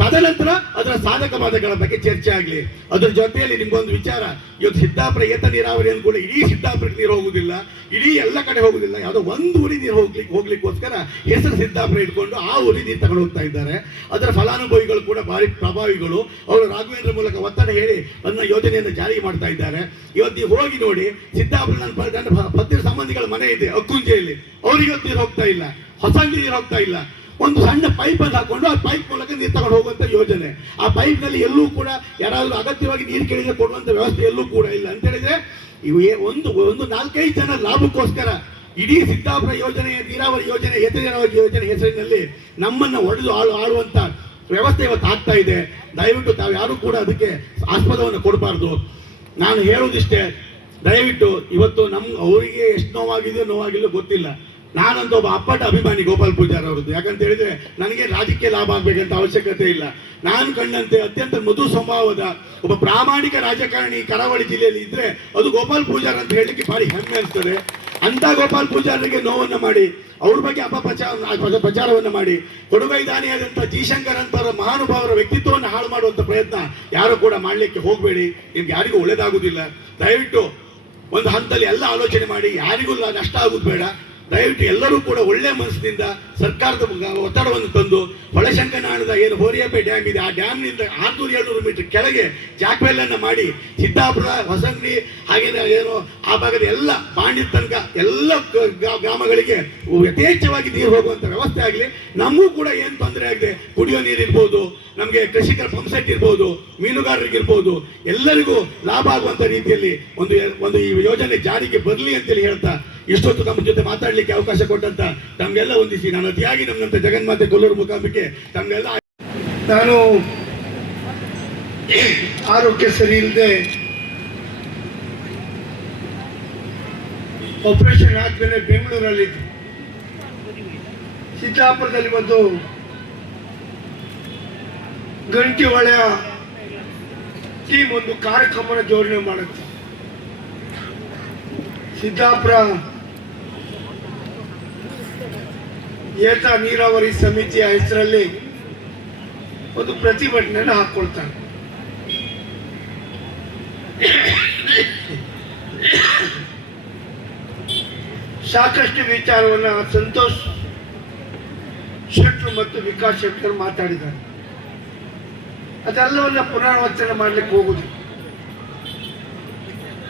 ತದನಂತರ ಅದರ ಸಾಧಕ ಬಾಧಕಗಳ ಬಗ್ಗೆ ಚರ್ಚೆ ಆಗಲಿ. ಅದರ ಜೊತೆಯಲ್ಲಿ ನಿಮ್ಗೊಂದು ವಿಚಾರ, ಇವತ್ತು ಸಿದ್ದಾಪುರ ಏತ ನೀರಾವರಿಯನ್ನು ಕೂಡ ಇಡೀ ಸಿದ್ದಾಪುರಕ್ಕೆ ನೀರು ಹೋಗುದಿಲ್ಲ, ಇಡೀ ಎಲ್ಲ ಕಡೆ ಹೋಗುದಿಲ್ಲ, ಯಾವುದೋ ಒಂದು ಊರಿ ನೀರು ಹೋಗ್ಲಿಕ್ಕೋಸ್ಕರ ಹೆಸರು ಸಿದ್ದಾಪುರ ಇಟ್ಕೊಂಡು ಆ ಊರಿ ನೀರು ತಗೊಂಡು ಹೋಗ್ತಾ ಇದ್ದಾರೆ. ಅದರ ಫಲಾನುಭವಿಗಳು ಕೂಡ ಭಾರಿ ಪ್ರಭಾವಿಗಳು. ಅವರು ರಾಘವೇಂದ್ರ ಮೂಲಕ ಒತ್ತಡ ಹೇಳಿ ಅದನ್ನ ಯೋಜನೆಯನ್ನು ಜಾರಿಗೆ ಮಾಡ್ತಾ ಇದ್ದಾರೆ. ಇವತ್ತು ನೀವು ಹೋಗಿ ನೋಡಿ, ಸಿದ್ದಾಪುರ ನನ್ನ ಪತ್ತಿರ ಸಂಬಂಧಿಗಳ ಮನೆ ಇದೆ ಅಕ್ಕುಂಜೆಯಲ್ಲಿ, ಅವ್ರಿಗೆ ಇವತ್ತು ನೀರು ಹೋಗ್ತಾ ಇಲ್ಲ, ಹೊಸಂಗಿ ನೀರು ಹೋಗ್ತಾ ಇಲ್ಲ. ಒಂದು ಸಣ್ಣ ಪೈಪ್ ಅನ್ನು ಹಾಕೊಂಡು ಆ ಪೈಪ್ ಮೂಲಕ ನೀರು ತಗೊಂಡು ಹೋಗುವಂತ ಯೋಜನೆ. ಆ ಪೈಪ್ ನಲ್ಲಿ ಎಲ್ಲೂ ಕೂಡ ಯಾರಾದ್ರೂ ಅಗತ್ಯವಾಗಿ ನೀರು ಕೇಳಿದ್ರೆ ಕೊಡುವಂತ ವ್ಯವಸ್ಥೆ ಎಲ್ಲೂ ಕೂಡ ಇಲ್ಲ ಅಂತ ಹೇಳಿದ್ರೆ, ಇವು ಒಂದು 4-5 ಜನ ಲಾಭಕ್ಕೋಸ್ಕರ ಇಡೀ ಸಿದ್ದಾಪುರ ಯೋಜನೆ, ನೀರಾವರಿ ಯೋಜನೆ, ಏತ ನೀರಾವರಿ ಯೋಜನೆ ಹೆಸರಿನಲ್ಲಿ ನಮ್ಮನ್ನ ಒಡೆದು ಆಳುವಂತ ವ್ಯವಸ್ಥೆ ಇವತ್ತು ಆಗ್ತಾ ಇದೆ. ದಯವಿಟ್ಟು ತಾವು ಯಾರು ಕೂಡ ಅದಕ್ಕೆ ಆಸ್ಪದವನ್ನು ಕೊಡಬಾರ್ದು. ನಾನು ಹೇಳೋದಿಷ್ಟೇ, ದಯವಿಟ್ಟು ಇವತ್ತು ಅವರಿಗೆ ಎಷ್ಟು ನೋವಾಗಿದೆಯೋ ಗೊತ್ತಿಲ್ಲ. ನಾನಂತೂ ಒಬ್ಬ ಅಪ್ಪಟ ಅಭಿಮಾನಿ ಗೋಪಾಲ್ ಪೂಜಾರ್ ಅವರದ್ದು. ಯಾಕಂತ ಹೇಳಿದ್ರೆ ನನಗೆ ರಾಜಕೀಯ ಲಾಭ ಆಗ್ಬೇಕಂತ ಅವಶ್ಯಕತೆ ಇಲ್ಲ. ನಾನು ಕಂಡಂತೆ ಅತ್ಯಂತ ಮಧು ಸ್ವಭಾವದ ಒಬ್ಬ ಪ್ರಾಮಾಣಿಕ ರಾಜಕಾರಣಿ ಕರಾವಳಿ ಜಿಲ್ಲೆಯಲ್ಲಿ ಇದ್ರೆ ಅದು ಗೋಪಾಲ್ ಪೂಜಾರ್ ಅಂತ ಹೇಳಲಿಕ್ಕೆ ಭಾರಿ ಹೆಮ್ಮೆ ಅನಿಸ್ತದೆ. ಅಂತ ಗೋಪಾಲ್ ಪೂಜಾರಿಗೆ ನೋವನ್ನ ಮಾಡಿ, ಅವ್ರ ಬಗ್ಗೆ ಪ್ರಚಾರವನ್ನು ಮಾಡಿ, ಕೊಡುಗೈ ದಾನಿಯಾದಂಥ ಜೀಶಂಕರ್ ಅಂತವರ ಮಹಾನುಭಾವರ ವ್ಯಕ್ತಿತ್ವವನ್ನು ಹಾಳು ಮಾಡುವಂತ ಪ್ರಯತ್ನ ಯಾರು ಕೂಡ ಮಾಡಲಿಕ್ಕೆ ಹೋಗಬೇಡಿ. ನಿಮ್ಗೆ ಯಾರಿಗೂ ಒಳ್ಳೇದಾಗುದಿಲ್ಲ. ದಯವಿಟ್ಟು ಒಂದು ಹಂತದಲ್ಲಿ ಎಲ್ಲ ಆಲೋಚನೆ ಮಾಡಿ, ಯಾರಿಗೂ ನಷ್ಟ ಆಗುದು ಬೇಡ. ದಯವಿಟ್ಟು ಎಲ್ಲರೂ ಕೂಡ ಒಳ್ಳೆ ಮನಸ್ಸಿನಿಂದ ಸರ್ಕಾರದ ಒತ್ತಡವನ್ನು ತಂದು ಹೊಳೆಶಂಕನಾಳದ ಏನು ಹೋರಿಯಪೆ ಡ್ಯಾಮ್ ಇದೆ, ಆ ಡ್ಯಾಮ್ನಿಂದ 600-700 ಮೀಟರ್ ಕೆಳಗೆ ಜಾಕ್ವೆಲ್ ಅನ್ನ ಮಾಡಿ ಸಿದ್ದಾಪುರ, ಹೊಸಂಗಡಿ, ಹಾಗೇನೆ ಏನು ಆ ಭಾಗದ ಎಲ್ಲ ಬಾಂಡಿ ತನಕ ಎಲ್ಲ ಗ್ರಾಮಗಳಿಗೆ ಯಥೇಚ್ಛವಾಗಿ ನೀರು ಹೋಗುವಂತ ವ್ಯವಸ್ಥೆ ಆಗಲಿ. ನಮಗೂ ಕೂಡ ಏನು ತೊಂದರೆ ಆಗಿದೆ, ಕುಡಿಯೋ ನೀರು ಇರ್ಬೋದು, ನಮಗೆ ಕೃಷಿಕರ ಪಂಪ್ಸೆಟ್ ಇರ್ಬೋದು, ಮೀನುಗಾರರಿಗಿರ್ಬೋದು, ಎಲ್ಲರಿಗೂ ಲಾಭ ಆಗುವಂತ ರೀತಿಯಲ್ಲಿ ಒಂದು ಈ ಯೋಜನೆ ಜಾರಿಗೆ ಬರಲಿ ಅಂತೇಳಿ ಹೇಳ್ತಾ, ಇಷ್ಟೊತ್ತು ನಮ್ಮ ಜೊತೆ ಮಾತಾಡ್ಲಿಕ್ಕೆ ಅವಕಾಶ ಕೊಟ್ಟಂತ ತಮ್ಗೆಲ್ಲ ಹೊಂದಿಸಿ ನಾನು ಅತಿಯಾಗಿ ನಮ್ಮಂತ ಜಗನ್ಮಾತೆ ಕೊಲ್ಲೂರು ಮೂಕಾಂಬಿಕೆ ತಮ್ಗೆಲ್ಲ. ನಾನು ಆರೋಗ್ಯ ಸರಿ ಇಲ್ಲದೆ ಆಪರೇಷನ್ ಆದ್ಮೇಲೆ ಬೆಂಗಳೂರಲ್ಲಿದ್ದೆ. ಸಿದ್ದಾಪುರದಲ್ಲಿ ಒಂದು ಗಂಟಿ ಹೊಳೆಯ ಟೀಮ್ ಒಂದು ಕಾರ್ಯಕ್ರಮನ ಜೋಡಣೆ ಮಾಡುತ್ತೆ. ಸಿದ್ದಾಪುರ ಏತ ನೀರಾವರಿ ಸಮಿತಿಯ ಹೆಸರಲ್ಲಿ ಒಂದು ಪ್ರತಿಭಟನೆಯನ್ನು ಹಾಕೊಳ್ತಾರೆ. ಸಾಕಷ್ಟು ವಿಚಾರವನ್ನು ಸಂತೋಷ್ ಶೆಟ್ಟರ್ ಮತ್ತು ವಿಕಾಸ್ ಶೆಟ್ಟರ್ ಮಾತಾಡಿದ್ದಾರೆ. ಅದೆಲ್ಲವನ್ನ ಪುನರಾವರ್ತನೆ ಮಾಡಲಿಕ್ಕೆ ಹೋಗುದು.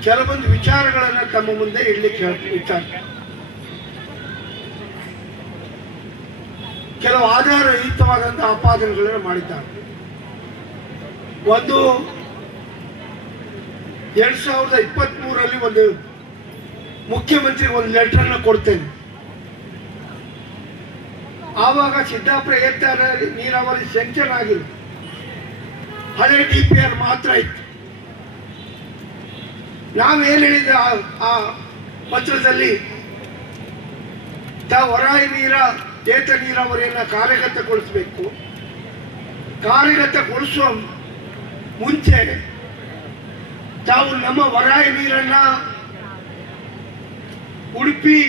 ಕೆಲವೊಂದು ವಿಚಾರಗಳನ್ನು ತಮ್ಮ ಮುಂದೆ ಇಡ್ಲಿಕ್ಕೆ ವಿಚಾರ, ಕೆಲವು ಆಧಾರರಹಿತವಾದಂತಹ ಆಪಾದನೆಗಳನ್ನು ಮಾಡಿದ್ದಾರೆ. ಒಂದು 2023ರಲ್ಲಿ ಒಂದು ಮುಖ್ಯಮಂತ್ರಿಗೆ ಒಂದು ಲೆಟರ್ ಅನ್ನು ಕೊಡ್ತೇನೆ. ಆವಾಗ ಸಿದ್ದಾಪುರ ಏತ ನೀರಾವರಿ ಸೆಂಕ್ಷನ್ ಆಗಿಲ್ಲ, ಹಳೆ DPR ಮಾತ್ರ ಇತ್ತು. ನಾವೇನು ಹೇಳಿದ್ರೆ ಆ ಪತ್ರದಲ್ಲಿ ಹೊರಾಯಿ ಏತ ನೀರಾವರಿಯನ್ನು ಕಾರ್ಯಗತಗೊಳಿಸಬೇಕು. ಕಾರ್ಯಗತಗೊಳಿಸುವ ಮುಂಚೆ ತಾವು ನಮ್ಮ ಹೊರಾಯಿ ನೀರನ್ನ ಉಡುಪಿ,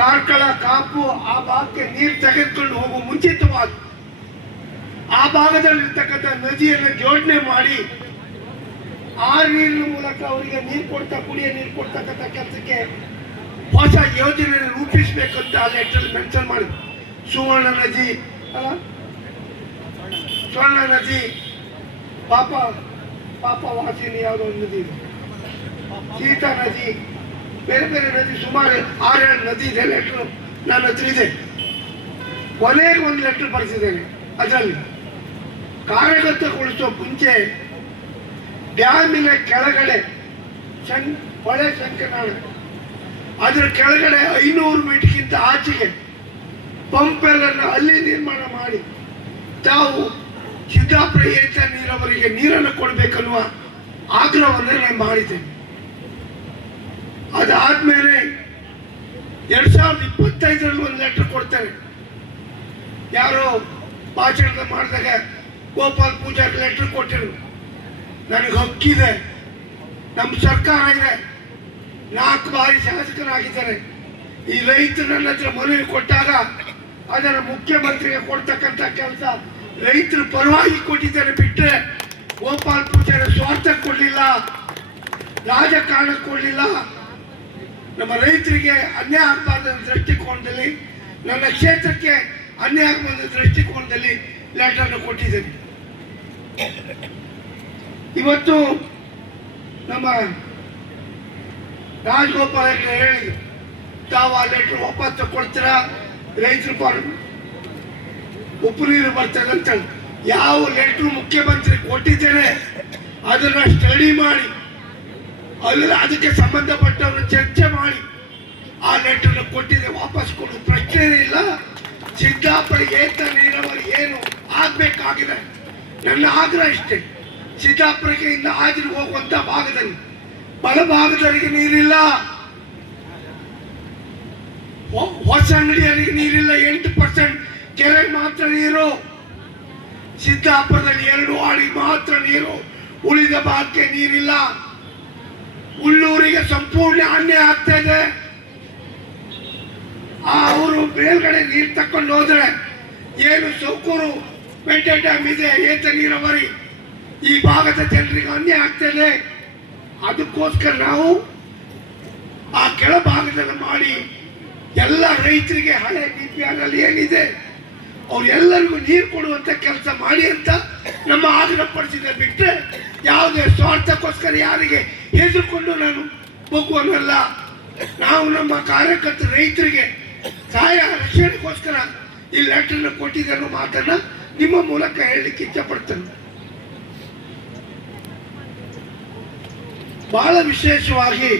ಕಾರ್ಕಳ, ಕಾಪು ಆ ಭಾಗಕ್ಕೆ ನೀರು ತೆಗೆದುಕೊಂಡು ಹೋಗುವ ಮುಂಚಿತವಾಗಿ ಆ ಭಾಗದಲ್ಲಿರ್ತಕ್ಕಂಥ ನದಿಯನ್ನು ಜೋಡಣೆ ಮಾಡಿ ಆ ನೀರಿನ ಮೂಲಕ ಅವರಿಗೆ ನೀರು ಕೊಡ್ತಾ ಕುಡಿಯೋ ನೀರು ಕೊಡ್ತಕ್ಕಂಥ ಕೆಲಸಕ್ಕೆ ಹೊಸ ಯೋಜನೆ ರೂಪಿಸಬೇಕಂತ ಆ ಲೆಟರ್ ಮೆನ್ಷನ್ ಮಾಡಿ. ಸುವರ್ಣ ನದಿ ಅಲ್ಲ, ಸ್ವರ್ಣ ನದಿ, ಪಾಪ ವಾಸಿನಿ ಯಾವುದೋ ಒಂದು ನದಿ ಇದೆ, ಸೀತಾ ನದಿ, ಬೇರೆ ಬೇರೆ ನದಿ, ಸುಮಾರು 6-7 ನದಿ ಇದೆ. ಲೆಟ್ರು ನನ್ನ ಹತ್ರ ಇದೆ. ಕೊನೆಗೆ ಒಂದು ಲೆಟ್ರ್ ಬರೆಸಿದ್ದೇನೆ. ಅದರಲ್ಲಿ ಕಾರ್ಯಗತಗೊಳಿಸುವ ಮುಂಚೆ ಡ್ಯಾಮಿನ ಕೆಳಗಡೆ ಹೊಳೆ ಶಂಕನಾಳ, ಅದರ ಕೆಳಗಡೆ 500 ಮೀಟರ್ಗಿಂತ ಆಚೆಗೆ ಪಂಪೆಲ್ಲನ್ನು ಅಲ್ಲಿ ನಿರ್ಮಾಣ ಮಾಡಿ ತಾವು ಸಿದ್ದಾಪುರ ಏತ ನೀರಾವರಿಗೆ ನೀರನ್ನು ಕೊಡಬೇಕನ್ನುವ ಆಗ್ರಹವನ್ನು ನಾನು ಮಾಡಿದ್ದೇನೆ. ಅದಾದ್ಮೇಲೆ 2025ರಲ್ಲಿ ಒಂದು ಲೆಟರ್ ಕೊಡ್ತಾರೆ. ಯಾರೋ ಭಾಷಣ ಮಾಡಿದಾಗ ಗೋಪಾಲ್ ಪೂಜಾರಿ ಲೆಟರ್ ಕೊಟ್ಟಿರು. ನನಗೆ ಹಕ್ಕಿದೆ, ನಮ್ಮ ಸರ್ಕಾರ ಇದೆ, 4 ಬಾರಿ ಶಾಸಕರಾಗಿದ್ದಾರೆ. ಈ ರೈತರು ನನ್ನ ಹತ್ರ ಮನವಿ ಕೊಟ್ಟಾಗ ಅದನ್ನು ಮುಖ್ಯಮಂತ್ರಿಗೆ ಕೊಡ್ತಕ್ಕಂಥ ಕೆಲಸ ರೈತರ ಪರವಾಗಿ ಕೊಟ್ಟಿದ್ದಾರೆ ಬಿಟ್ಟರೆ ಗೋಪಾಲ್ ಪೂಜಾರಿ ಸ್ವಾರ್ಥಕ್ಕೆ ಕೊಡಲಿಲ್ಲ, ರಾಜಕಾರಣಕ್ಕೆ ಕೊಡಲಿಲ್ಲ. ನಮ್ಮ ರೈತರಿಗೆ ಅನ್ಯಾಯ ಆಗಬಾರ್ದ ದೃಷ್ಟಿಕೋನದಲ್ಲಿ, ನನ್ನ ಕ್ಷೇತ್ರಕ್ಕೆ ಅನ್ಯಾಯ ಆಗಬಾರ್ದ ದೃಷ್ಟಿಕೋನದಲ್ಲಿ ಲೆಟರ್ ಕೊಟ್ಟಿದ್ದೇನೆ. ಇವತ್ತು ನಮ್ಮ ರಾಜಗೋಪಾಲ್ ಹೇಳಿದ್ರು, ತಾವು ಆ ಲೆಟರ್ ವಾಪಸ್ ತಗೊಳ್ತೀರಾ, ರೈತರು ಉಪ್ಪು ನೀರು ಬರ್ತದೆ ಅಂತ. ಯಾವ ಲೆಟರ್ ಮುಖ್ಯಮಂತ್ರಿ ಕೊಟ್ಟಿದ್ದೇನೆ ಅದನ್ನ ಸ್ಟಡಿ ಮಾಡಿ ಅದಕ್ಕೆ ಸಂಬಂಧಪಟ್ಟವರು ಚರ್ಚೆ ಮಾಡಿ ಆ ಲೆಟರ್ ಕೊಟ್ಟಿದ್ದೆ, ವಾಪಸ್ ಕೊಡು, ಪ್ರಶ್ನೆ ಇಲ್ಲ. ಸಿದ್ದಾಪುರ ಏತ ನೀರಾವರಿ ಏನು ಆಗ್ಬೇಕಾಗಿದೆ, ನನ್ನ ಆಗ್ರಹ ಇಷ್ಟೇ. ಸಿದ್ದಾಪುರಕ್ಕೆ ಇಂದ ಹಾಜರಿಗೆ ಹೋಗುವಂತ ಭಾಗದಲ್ಲಿ ಬಲಭಾಗದವರಿಗೆ ನೀರಿಲ್ಲ, ಹೊಸ ಅಂಗಡಿಯವರಿಗೆ ನೀರಿಲ್ಲ. 8% ಕೆರೆ ಮಾತ್ರ ನೀರು. ಸಿದ್ದಾಪುರದಲ್ಲಿ 2 ವಾರ್ಡ್ ಮಾತ್ರ ನೀರು, ಉಳಿದ ಭಾಗಕ್ಕೆ ನೀರಿಲ್ಲ. ಉಳ್ಳೂರಿಗೆ ಸಂಪೂರ್ಣ ಅನ್ಯಾಯ ಆಗ್ತಾ ಇದೆ. ಅವರು ಮೇಲ್ಗಡೆ ನೀರು ತಕೊಂಡು ಹೋದ್ರೆ ಏನು ಸೌಕೂರು ವೆಂಟೆ ಡ್ಯಾಮ್ ಇದೆ, ಏತ ನೀರಾವರಿ, ಈ ಭಾಗದ ಜನರಿಗೆ ಅನ್ಯಾಯ ಆಗ್ತದೆ. ಅದಕ್ಕೋಸ್ಕರ ನಾವು ಆ ಕೆಳ ಭಾಗದಲ್ಲಿ ಮಾಡಿ ಎಲ್ಲ ರೈತರಿಗೆ ಹಳೆ DPR ಅಲ್ಲಿ ಏನಿದೆ ಅವ್ರೆಲ್ಲರಿಗೂ ನೀರು ಕೊಡುವಂತ ಕೆಲಸ ಮಾಡಿ ಅಂತ ನಮ್ಮ ಆಗ್ರಹ ಪಡಿಸಿದೆ. ಬಿಟ್ಟರೆ ಯಾವುದೇ ಸ್ವಾರ್ಥಕ್ಕೋಸ್ಕರ ಯಾರಿಗೆ ಹೆದರ್ಕೊಂಡು ನಾನು ಹೋಗುವನಲ್ಲ. ನಾವು ನಮ್ಮ ಕಾರ್ಯಕರ್ತರ ರೈತರಿಗೆ ಸಹಾಯ ರಕ್ಷಣೆಗೋಸ್ಕರ ಈ ಲೆಟರ್ ಕೊಟ್ಟಿದ್ದೆ ಅನ್ನೋ ಮಾತನ್ನ ನಿಮ್ಮ ಮೂಲಕ ಹೇಳಲಿಕ್ಕೆ ಇಚ್ಛಪಡ್ತೇನೆ. ಬಹಳ ವಿಶೇಷವಾಗಿ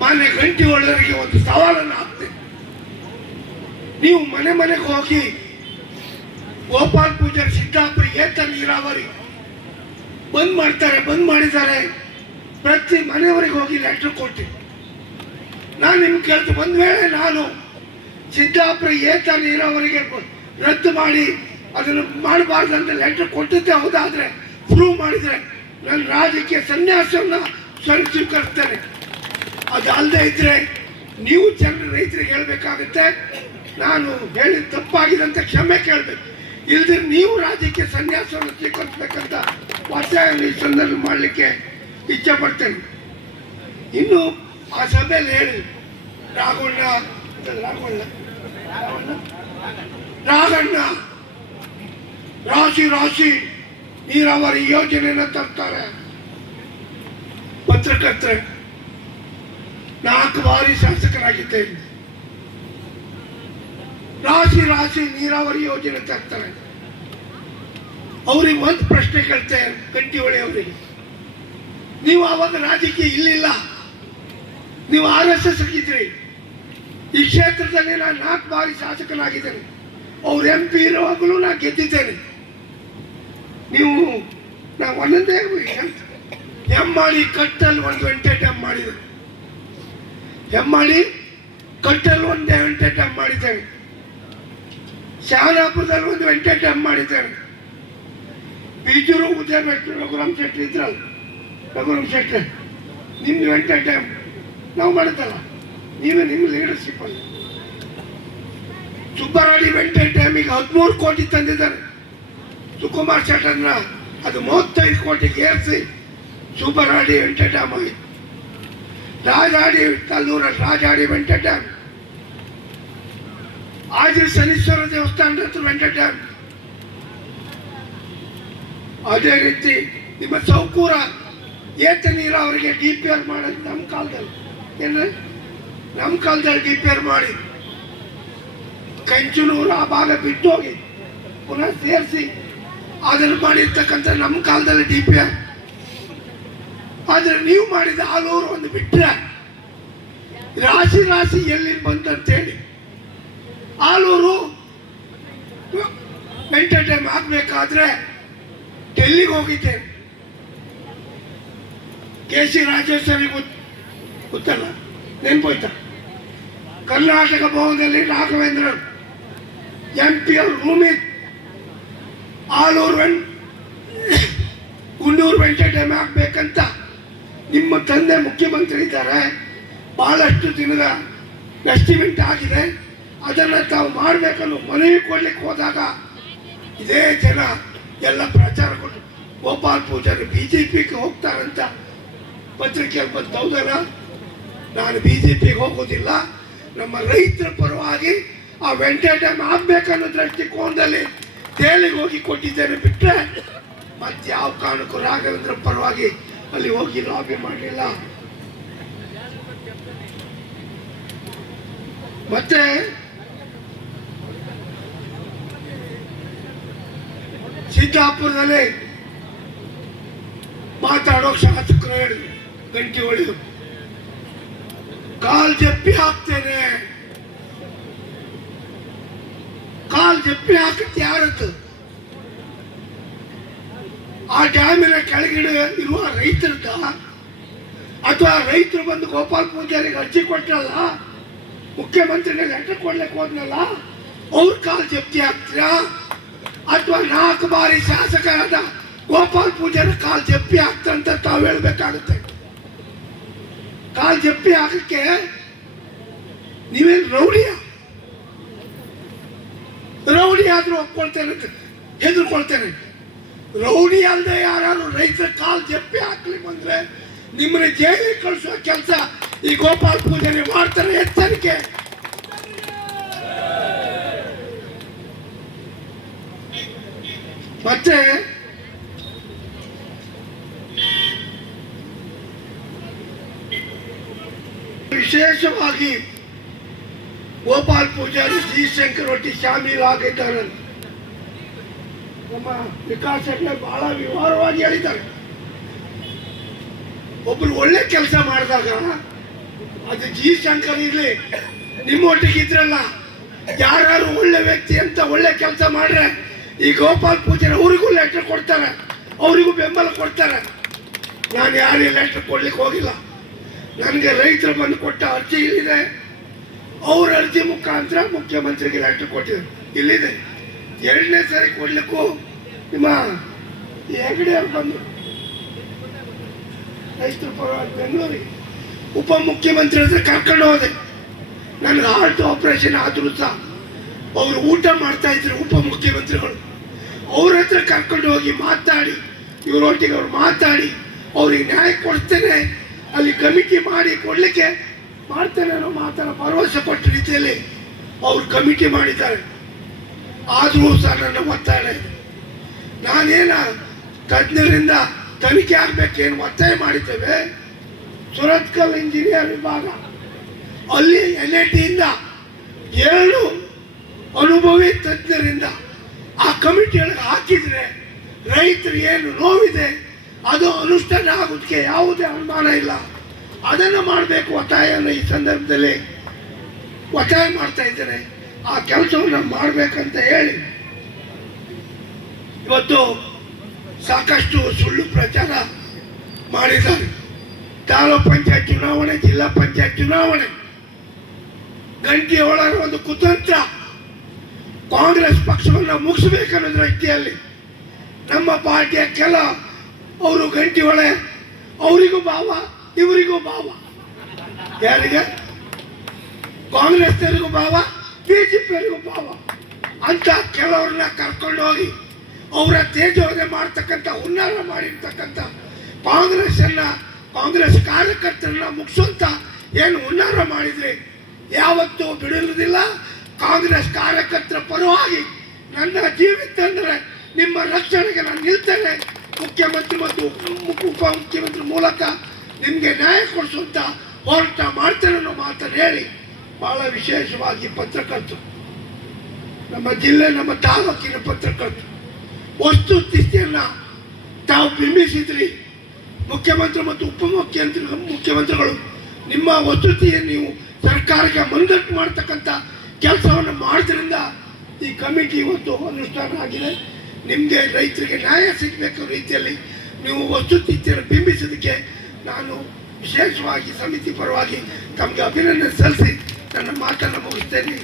ಮಾನ್ಯ ಗಂಟಿಹೊಳ್ಳರಿಗೆ ಒಂದು ಸವಾಲನ್ನು ಹಾಕ್ತೇನೆ. ನೀವು ಮನೆ ಮನೆಗೆ ಹೋಗಿ ಗೋಪಾಲ್ ಪೂಜಾರಿ ಸಿದ್ದಾಪುರ ಏತ ನೀರಾವರಿ ಬಂದ್ ಮಾಡ್ತಾರೆ, ಬಂದ್ ಮಾಡಿದ್ದಾರೆ, ಪ್ರತಿ ಮನೆಯವರಿಗೆ ಹೋಗಿ ಲೆಟರ್ ಕೊಟ್ಟು ನಾನು ನಿಮ್ಗೆ ಕೇಳ್ತು, ಒಂದ್ ವೇಳೆ ನಾನು ಸಿದ್ದಾಪುರ ಏತ ನೀರಾವರಿಗೆ ರದ್ದು ಮಾಡಿ ಅದನ್ನು ಮಾಡಬಾರ್ದಂತ ಲೆಟರ್ ಕೊಟ್ಟಿದ್ದೆ ಹೌದಾದ್ರೆ ಪ್ರೂವ್ ಮಾಡಿದ್ರೆ ನನ್ನ ರಾಜಕೀಯ ಸನ್ಯಾಸವನ್ನ ಸ್ವೀಕರಿಸ್ತೇನೆ. ಅದಲ್ಲದೆ ಇದ್ರೆ ನೀವು ಜನರ ರೈತರಿಗೆ ಹೇಳ್ಬೇಕಾಗತ್ತೆ, ನಾನು ಹೇಳಿದ ತಪ್ಪಾಗಿದೆ ಅಂತ ಕ್ಷಮೆ ಕೇಳಬೇಕು. ಇಲ್ಲದ್ರೆ ನೀವು ರಾಜಕೀಯ ಸನ್ಯಾಸವನ್ನು ಸ್ವೀಕರಿಸಬೇಕಂತ ಒತ್ತಾಯ ಈ ಸಂದರ್ಭ ಮಾಡಲಿಕ್ಕೆ ಇಚ್ಛೆ ಪಡ್ತೇನೆ. ಇನ್ನು ಆ ಸಭೆಯಲ್ಲಿ ಹೇಳಿ ರಾಘಣ್ಣ ರಾಶಿ ನೀರಾವರಿ ಯೋಜನೆಯನ್ನು ತರ್ತಾರೆ. ಪತ್ರಕರ್ತರೆ 4 ಬಾರಿ ಶಾಸಕರಾಗಿದ್ದೇನೆ. ರಾಶಿ ನೀರಾವರಿ ಯೋಜನೆ ತರ್ತಾರೆ. ಅವ್ರಿಗೆ ಒಂದು ಪ್ರಶ್ನೆ ಕೇಳ್ತೇನೆ, ಗಂಟಿಹೊಳೆ ಅವರಿಗೆ, ನೀವು ಆವಾಗ ರಾಜಕೀಯ ಇಲ್ಲಿಲ್ಲ, ನೀವು RSS ಆಗಿದ್ರಿ. ಈ ಕ್ಷೇತ್ರದಲ್ಲಿ ನಾನು 4 ಬಾರಿ ಶಾಸಕನಾಗಿದ್ದೇನೆ. ಅವ್ರು MP ಇರುವಾಗಲೂ ನಾನು ಗೆದ್ದಿದ್ದೇನೆ. ನಾವು ಒಂದೊಂದೇ ಹೆಮ್ಮಾಡಿ ಕಟ್ಟಲ್ಲಿ ಒಂದು ವೆಂಟೆ ಡ್ಯಾಮ್ ಮಾಡಿದ್ದೇನೆ, ಹೆಮ್ಮಾಡಿ ಕಟ್ಟಲ್ಲಿ ಒಂದು ವೆಂಟೆ ಡ್ಯಾಮ್ ಮಾಡಿದ್ದೇನೆ, ಶಹನಾಪುರದಲ್ಲಿ ಒಂದು ವೆಂಟೆ ಡ್ಯಾಮ್ ಮಾಡಿದ್ದೇನೆ. ಬೀಜೂರು ಉದಯ ರಘುರಾಮ್ ಶೆಟ್ಟಿ ಇದ್ರಲ್ಲ, ರಘುರಾಮ್ ಶೆಟ್ಟಿ ನಿಮ್ದು ವೆಂಟೆ ಡ್ಯಾಮ್ ನಾವು ಮಾಡಿದ್ದಲ್ಲ, ನೀವೇ ನಿಮ್ಮ ಲೀಡರ್ಶಿಪ್ ಅಲ್ಲಿ ಸುಬ್ಬರಾಡಿ ವೆಂಟೇಜ್ ಡ್ಯಾಮಿಗೆ 13 ಕೋಟಿ ತಂದಿದ್ದಾರೆ. ಸುಕುಮಾರ್ ಶೆಟ್ಟರ್ನ ಅದು 35 ಕೋಟಿಗೆ ಏರಿಸಿ ಸುಬ್ಬರಾಡಿ ವೆಂಟೇಜ್ ಡ್ಯಾಮ್ ಆಯಿತು. ರಾಜಾಡಿ ಕಲ್ಲೂರ ರಾಜಾಡಿ ವೆಂಟೇಜ್ ಡ್ಯಾಮ್, ಆದಿಲ್ ಶನೀಶ್ವರ ದೇವಸ್ಥಾನದ ಹತ್ರ ವೆಂಟೇಜ್ ಡ್ಯಾಮ್. ಅದೇ ರೀತಿ ನಿಮ್ಮ ಸೌಕೂರ ಏತ ನೀರಾವರಿಗೆ DPR ಮಾಡೋದು ನಮ್ಮ ಕಾಲದಲ್ಲಿ ನಮ್ಮ ಕಾಲದಲ್ಲಿ DPR ಮಾಡಿ ಕಂಚನೂರು ಆ ಭಾಗ ಬಿಟ್ಟು ಹೋಗಿ ಪುನಃ ಸೇರಿಸಿ ಅದನ್ನು ಮಾಡಿರ್ತಕ್ಕಂಥ ನಮ್ಮ ಕಾಲದಲ್ಲಿ DPR. ಆದರೆ ನೀವು ಮಾಡಿದ ಆಲೂರು ಒಂದು ಬಿಟ್ಟರೆ ರಾಶಿ ರಾಶಿ ಎಲ್ಲಿ ಬಂತಂತೇಳಿ ಆಲೂರು ವೆಂಟೇಜ್ ಡ್ಯಾಮ್ ಆಗಬೇಕಾದ್ರೆ ಡೆಲ್ಲಿಗೆ ಹೋಗಿದ್ದೆ. KC ರಾಜೇಶ್ವರಿ ಗೊತ್ತಲ್ಲ, ನೆನ್ಪೋಯ್ತ. ಕರ್ನಾಟಕ ಭವನದಲ್ಲಿ ರಾಘವೇಂದ್ರ MP ಅವರು ರೂಮಿ ಆಲೂರು ಗುಂಡೂರು ವೆಂಟೇಜ್ ಡ್ಯಾಮ್ ಆಗಬೇಕಂತ ನಿಮ್ಮ ತಂದೆ ಮುಖ್ಯಮಂತ್ರಿ ಇದ್ದಾರೆ. ಬಹಳಷ್ಟು ದಿನದ ಎಸ್ಟಿಮೇಟ್ ಆಗಿದೆ. ಅದನ್ನು ತಾವು ಮಾಡಬೇಕನ್ನು ಮನವಿ ಕೊಡ್ಲಿಕ್ಕೆ ಹೋದಾಗ ಇದೇ ಜನ ಎಲ್ಲ ಪ್ರಚಾರ ಕೊಟ್ಟು ಗೋಪಾಲ್ ಪೂಜಾರಿ BJPಗೆ ಹೋಗ್ತಾರಂತ ಪತ್ರಿಕೆಯಲ್ಲಿ ಬಂದು ಹೌದಲ್ಲ, ನಾನು BJPಗೆ ಹೋಗೋದಿಲ್ಲ, ನಮ್ಮ ರೈತರ ಪರವಾಗಿ ಆ ವೆಂಟೇಜ್ ಡ್ಯಾಮ್ ಆಗಬೇಕನ್ನೋ ದೃಷ್ಟಿಕೋನದಲ್ಲಿ ದೆಹಲಿಗೆ ಹೋಗಿ ಕೊಟ್ಟಿದ್ದೇನೆ ಬಿಟ್ಟರೆ ಮತ್ತೆ ಯಾವ ಕಾರಣಕ್ಕೂ ರಾಘವೇಂದ್ರ ಪರವಾಗಿ ಅಲ್ಲಿ ಹೋಗಿ ಲಾಬಿ ಮಾಡಲಿಲ್ಲ. ಮತ್ತೆ ಸಿದ್ದಾಪುರದಲ್ಲಿ ಮಾತಾಡೋ ಶಾಸಕರು ಹೇಳಿದ್ರು, ಗಂಟೆ ಹೊಡೆದು ಕಾಲ್ ಜಪ್ಪಿ ಹಾಕ್ತೇನೆ. ಕಾಲ್ ಜಪ್ಪಿ ಹಾಕತ್ತೆ ಯಾರದ್ದು? ಆ ಡ್ಯಾಮಿನ ಕೆಳಗಡೆ ಇರುವ ರೈತರದ, ಅಥವಾ ರೈತರು ಬಂದು ಗೋಪಾಲ್ ಪೂಜಾರಿಗೆ ಅರ್ಜಿ ಕೊಟ್ಟರಲ್ಲ, ಮುಖ್ಯಮಂತ್ರಿಗೆ ಲೆಟರ್ ಕೊಡ್ಲಿಕ್ಕೆ ಹೋದ್ನಲ್ಲ, ಅವ್ರ ಕಾಲ್ ಜಪ್ತಿ ಆಗ್ತೀರಾ? ಅಥವಾ 4 ಬಾರಿ ಶಾಸಕರಾದ ಗೋಪಾಲ್ ಪೂಜಾರಿ ಕಾಲ್ ಜಪ್ಪಿ ಆಗ್ತಂತ ತಾವು ಹೇಳ್ಬೇಕಾಗುತ್ತೆ. ಕಾಲ್ ಜಪ್ಪಿ ಹಾಕಕ್ಕೆ ನೀವೇನು ರೌಡಿಯ? ರೌಡಿ ಆದ್ರೂ ಒಪ್ಕೊಳ್ತೇನೆ, ಹೆದರ್ಕೊಳ್ತೇನೆ. ರೌಡಿ ಅಲ್ಲದೆ ಯಾರು ರೈತರ ಕಾಲ್ ಜಪ್ಪಿ ಹಾಕ್ಲಿ ಬಂದ್ರೆ ನಿಮ್ಮನ್ನ ಜೈಲಿಗೆ ಕಳಿಸುವ ಕೆಲಸ ಈ ಗೋಪಾಲ್ ಪೂಜಾರಿ ಮಾಡ್ತಾರೆ. ಎಚ್ಚರಿಕೆ. ಮತ್ತೆ ವಿಶೇಷವಾಗಿ ಗೋಪಾಲ್ ಪೂಜಾರಿ ಜಿ ಶಂಕರ್ ಒಟ್ಟಿ ಶಾಮೀಲಾಗಿದ್ದಾರೆ. ನಮ್ಮ ವಿಕಾಸ್ ಹೆಗ್ಡೆ ಬಹಳ ವಿವರವಾಗಿ ಹೇಳಿದ್ದಾರೆ. ಒಬ್ರು ಒಳ್ಳೆ ಕೆಲಸ ಮಾಡಿದಾಗ ಅದು ಜಿ ಶಂಕರ್ ಇರ್ಲಿ, ನಿಮ್ಮೊಟ್ಟಿಗೆ ಇದ್ರಲ್ಲ, ಯಾರು ಒಳ್ಳೆ ವ್ಯಕ್ತಿ ಅಂತ ಒಳ್ಳೆ ಕೆಲಸ ಮಾಡ್ರೆ ಈ ಗೋಪಾಲ್ ಪೂಜಾರಿ ಅವರಿಗೂ ಲೆಟರ್ ಕೊಡ್ತಾರೆ, ಅವರಿಗೂ ಬೆಂಬಲ ಕೊಡ್ತಾರೆ. ನಾನು ಯಾರಿಗೆ ಲೆಟರ್ ಕೊಡ್ಲಿಕ್ಕೆ ಹೋಗಿಲ್ಲ. ನನಗೆ ರೈತರು ಬಂದು ಕೊಟ್ಟ ಅರ್ಜಿ ಇಲ್ಲಿದೆ. ಅವ್ರ ಅರ್ಜಿ ಮುಖಾಂತರ ಮುಖ್ಯಮಂತ್ರಿಗೆ ಲೆಟರ್ ಕೊಟ್ಟಿದ್ರು, ಇಲ್ಲಿದೆ. 2ನೇ ಸರಿ ಕೊಡ್ಲಿಕ್ಕೂ ನಿಮ್ಮ ಹೆಗಡೆ ಅವ್ರು ಬಂದರು ರೈತರ ಪರವಾಗಿ ಬೆಂಗಳೂರಿಗೆ. ಉಪಮುಖ್ಯಮಂತ್ರಿ ಹತ್ರ ಕರ್ಕೊಂಡು ಹೋದೆ. ನನಗೆ ಹಾರ್ಟ್ ಆಪರೇಷನ್ ಆದರೂ ಸಹ ಅವರು ಊಟ ಮಾಡ್ತಾ ಇದ್ರು ಉಪಮುಖ್ಯಮಂತ್ರಿಗಳು. ಅವ್ರ ಹತ್ರ ಕರ್ಕೊಂಡು ಹೋಗಿ ಮಾತಾಡಿ, ಇವರೊಟ್ಟಿಗೆ ಅವ್ರು ಮಾತಾಡಿ ಅವ್ರಿಗೆ ನ್ಯಾಯ ಕೊಡ್ತೇನೆ, ಅಲ್ಲಿ ಕಮಿಟಿ ಮಾಡಿ ಕೊಡ್ಲಿಕ್ಕೆ ಮಾಡ್ತೇನೆ ಅನ್ನೋ ಮಾತನ್ನ ಭರವಸೆ ಕೊಟ್ಟ ರೀತಿಯಲ್ಲಿ ಅವ್ರು ಕಮಿಟಿ ಮಾಡಿದ್ದಾರೆ. ಆದರೂ ಸಹ ನನ್ನ ಒತ್ತಾಯ ಇದೆ. ನಾನೇನ ತಜ್ಞರಿಂದ ತನಿಖೆ ಆಗ್ಬೇಕೇನು ಒತ್ತಾಯ ಮಾಡಿದ್ದೇವೆ. ಸುರತ್ಕಲ್ ಇಂಜಿನಿಯರ್ ವಿಭಾಗ ಅಲ್ಲಿ NITಯಿಂದ 2 ಅನುಭವಿ ತಜ್ಞರಿಂದ ಆ ಕಮಿಟಿಯೊಳಗೆ ಹಾಕಿದ್ರೆ ರೈತರು ಏನು ನೋವಿದೆ ಅದು ಅನುಷ್ಠಾನ ಆಗೋದಕ್ಕೆ ಯಾವುದೇ ಅನುಮಾನ ಇಲ್ಲ. ಅದನ್ನು ಮಾಡಬೇಕು ಒತ್ತಾಯವನ್ನು ಈ ಸಂದರ್ಭದಲ್ಲಿ ಒತ್ತಾಯ ಮಾಡ್ತಾ ಇದ್ದೇನೆ. ಆ ಕೆಲಸವನ್ನು ಮಾಡಬೇಕಂತ ಹೇಳಿ ಇವತ್ತು ಸಾಕಷ್ಟು ಸುಳ್ಳು ಪ್ರಚಾರ ಮಾಡಿದ್ದಾರೆ. ತಾಲೂಕ್ ಪಂಚಾಯತ್ ಚುನಾವಣೆ, ಜಿಲ್ಲಾ ಪಂಚಾಯತ್ ಚುನಾವಣೆ, ಗಂಟೆ ಒಳಗೆ ಒಂದು ಕುತಂತ್ರ ಕಾಂಗ್ರೆಸ್ ಪಕ್ಷವನ್ನು ಮುಗಿಸಬೇಕನ್ನೋ ದೃಷ್ಟಿಯಲ್ಲಿ ನಮ್ಮ ಪಾರ್ಟಿಯ ಕೆಲ ಅವರು ಗಂಟೆ ಒಳಗೆ ಅವರಿಗೂ ಭಾವ ಇವರಿಗೂ ಭಾವ. ಯಾರಿಗೆ? ಕಾಂಗ್ರೆಸ್ನವರಿಗೂ ಭಾವ ಬಿಜೆಪಿಯವರಿಗೂ ಭಾವ ಅಂತ ಕೆಲವ್ರನ್ನ ಕರ್ಕೊಂಡು ಹೋಗಿ ಅವರ ತೇಜೋವಧೆ ಮಾಡ್ತಕ್ಕಂಥ ಹುನ್ನಾರ ಮಾಡಿರ್ತಕ್ಕಂಥ ಕಾಂಗ್ರೆಸ್ ಕಾರ್ಯಕರ್ತರನ್ನ ಮುಗಿಸುವಂತ ಏನು ಹುನ್ನಾರ ಮಾಡಿದ್ರೆ ಯಾವತ್ತೂ ಬಿಡುವುದಿಲ್ಲ. ಕಾಂಗ್ರೆಸ್ ಕಾರ್ಯಕರ್ತರ ಪರವಾಗಿ ನನ್ನ ಜೀವಿತ ಅಂದರೆ ನಿಮ್ಮ ರಕ್ಷಣೆಗೆ ನಾನು ನಿಲ್ತೇನೆ. ಮುಖ್ಯಮಂತ್ರಿ ಮತ್ತು ಉಪಮುಖ್ಯಮಂತ್ರಿ ಮೂಲಕ ನಿಮಗೆ ನ್ಯಾಯ ಕೊಡಿಸುವಂತ ಹೋರಾಟ ಮಾಡ್ತೇನೆ ಅನ್ನೋ ಮಾತನ್ನು ಹೇಳಿ, ಬಹಳ ವಿಶೇಷವಾಗಿ ಪತ್ರಕರ್ತರು, ನಮ್ಮ ಜಿಲ್ಲೆ ನಮ್ಮ ತಾಲೂಕಿನ ಪತ್ರಕರ್ತರು ವಸ್ತುಸ್ಥಿತಿಯನ್ನ ತಾವು ಬಿಂಬಿಸಿದ್ರಿ. ಮುಖ್ಯಮಂತ್ರಿ ಮತ್ತು ಮುಖ್ಯಮಂತ್ರಿಗಳು ನಿಮ್ಮ ವಸ್ತುಸ್ಥಿತಿಯನ್ನು ನೀವು ಸರ್ಕಾರಕ್ಕೆ ಮಂದಟ್ಟು ಮಾಡ್ತಕ್ಕಂಥ ಕೆಲಸವನ್ನು ಮಾಡೋದ್ರಿಂದ ಈ ಕಮಿಟಿ ಇವತ್ತು ಅನುಷ್ಠಾನ ಆಗಿದೆ. ನಿಮಗೆ ರೈತರಿಗೆ ನ್ಯಾಯ ಸಿಗಬೇಕು ರೀತಿಯಲ್ಲಿ ನೀವು ವಸ್ತುಸ್ಥಿತಿಯನ್ನು ಬಿಂಬಿಸೋದಕ್ಕೆ ನಾನು ವಿಶೇಷವಾಗಿ ಸಮಿತಿ ಪರವಾಗಿ ತಮಗೆ ಅಭಿನಂದನೆ ಸಲ್ಲಿಸಿ ನನ್ನ ಮಾತನ್ನು ಮುಗಿಸ್ತೇನೆ.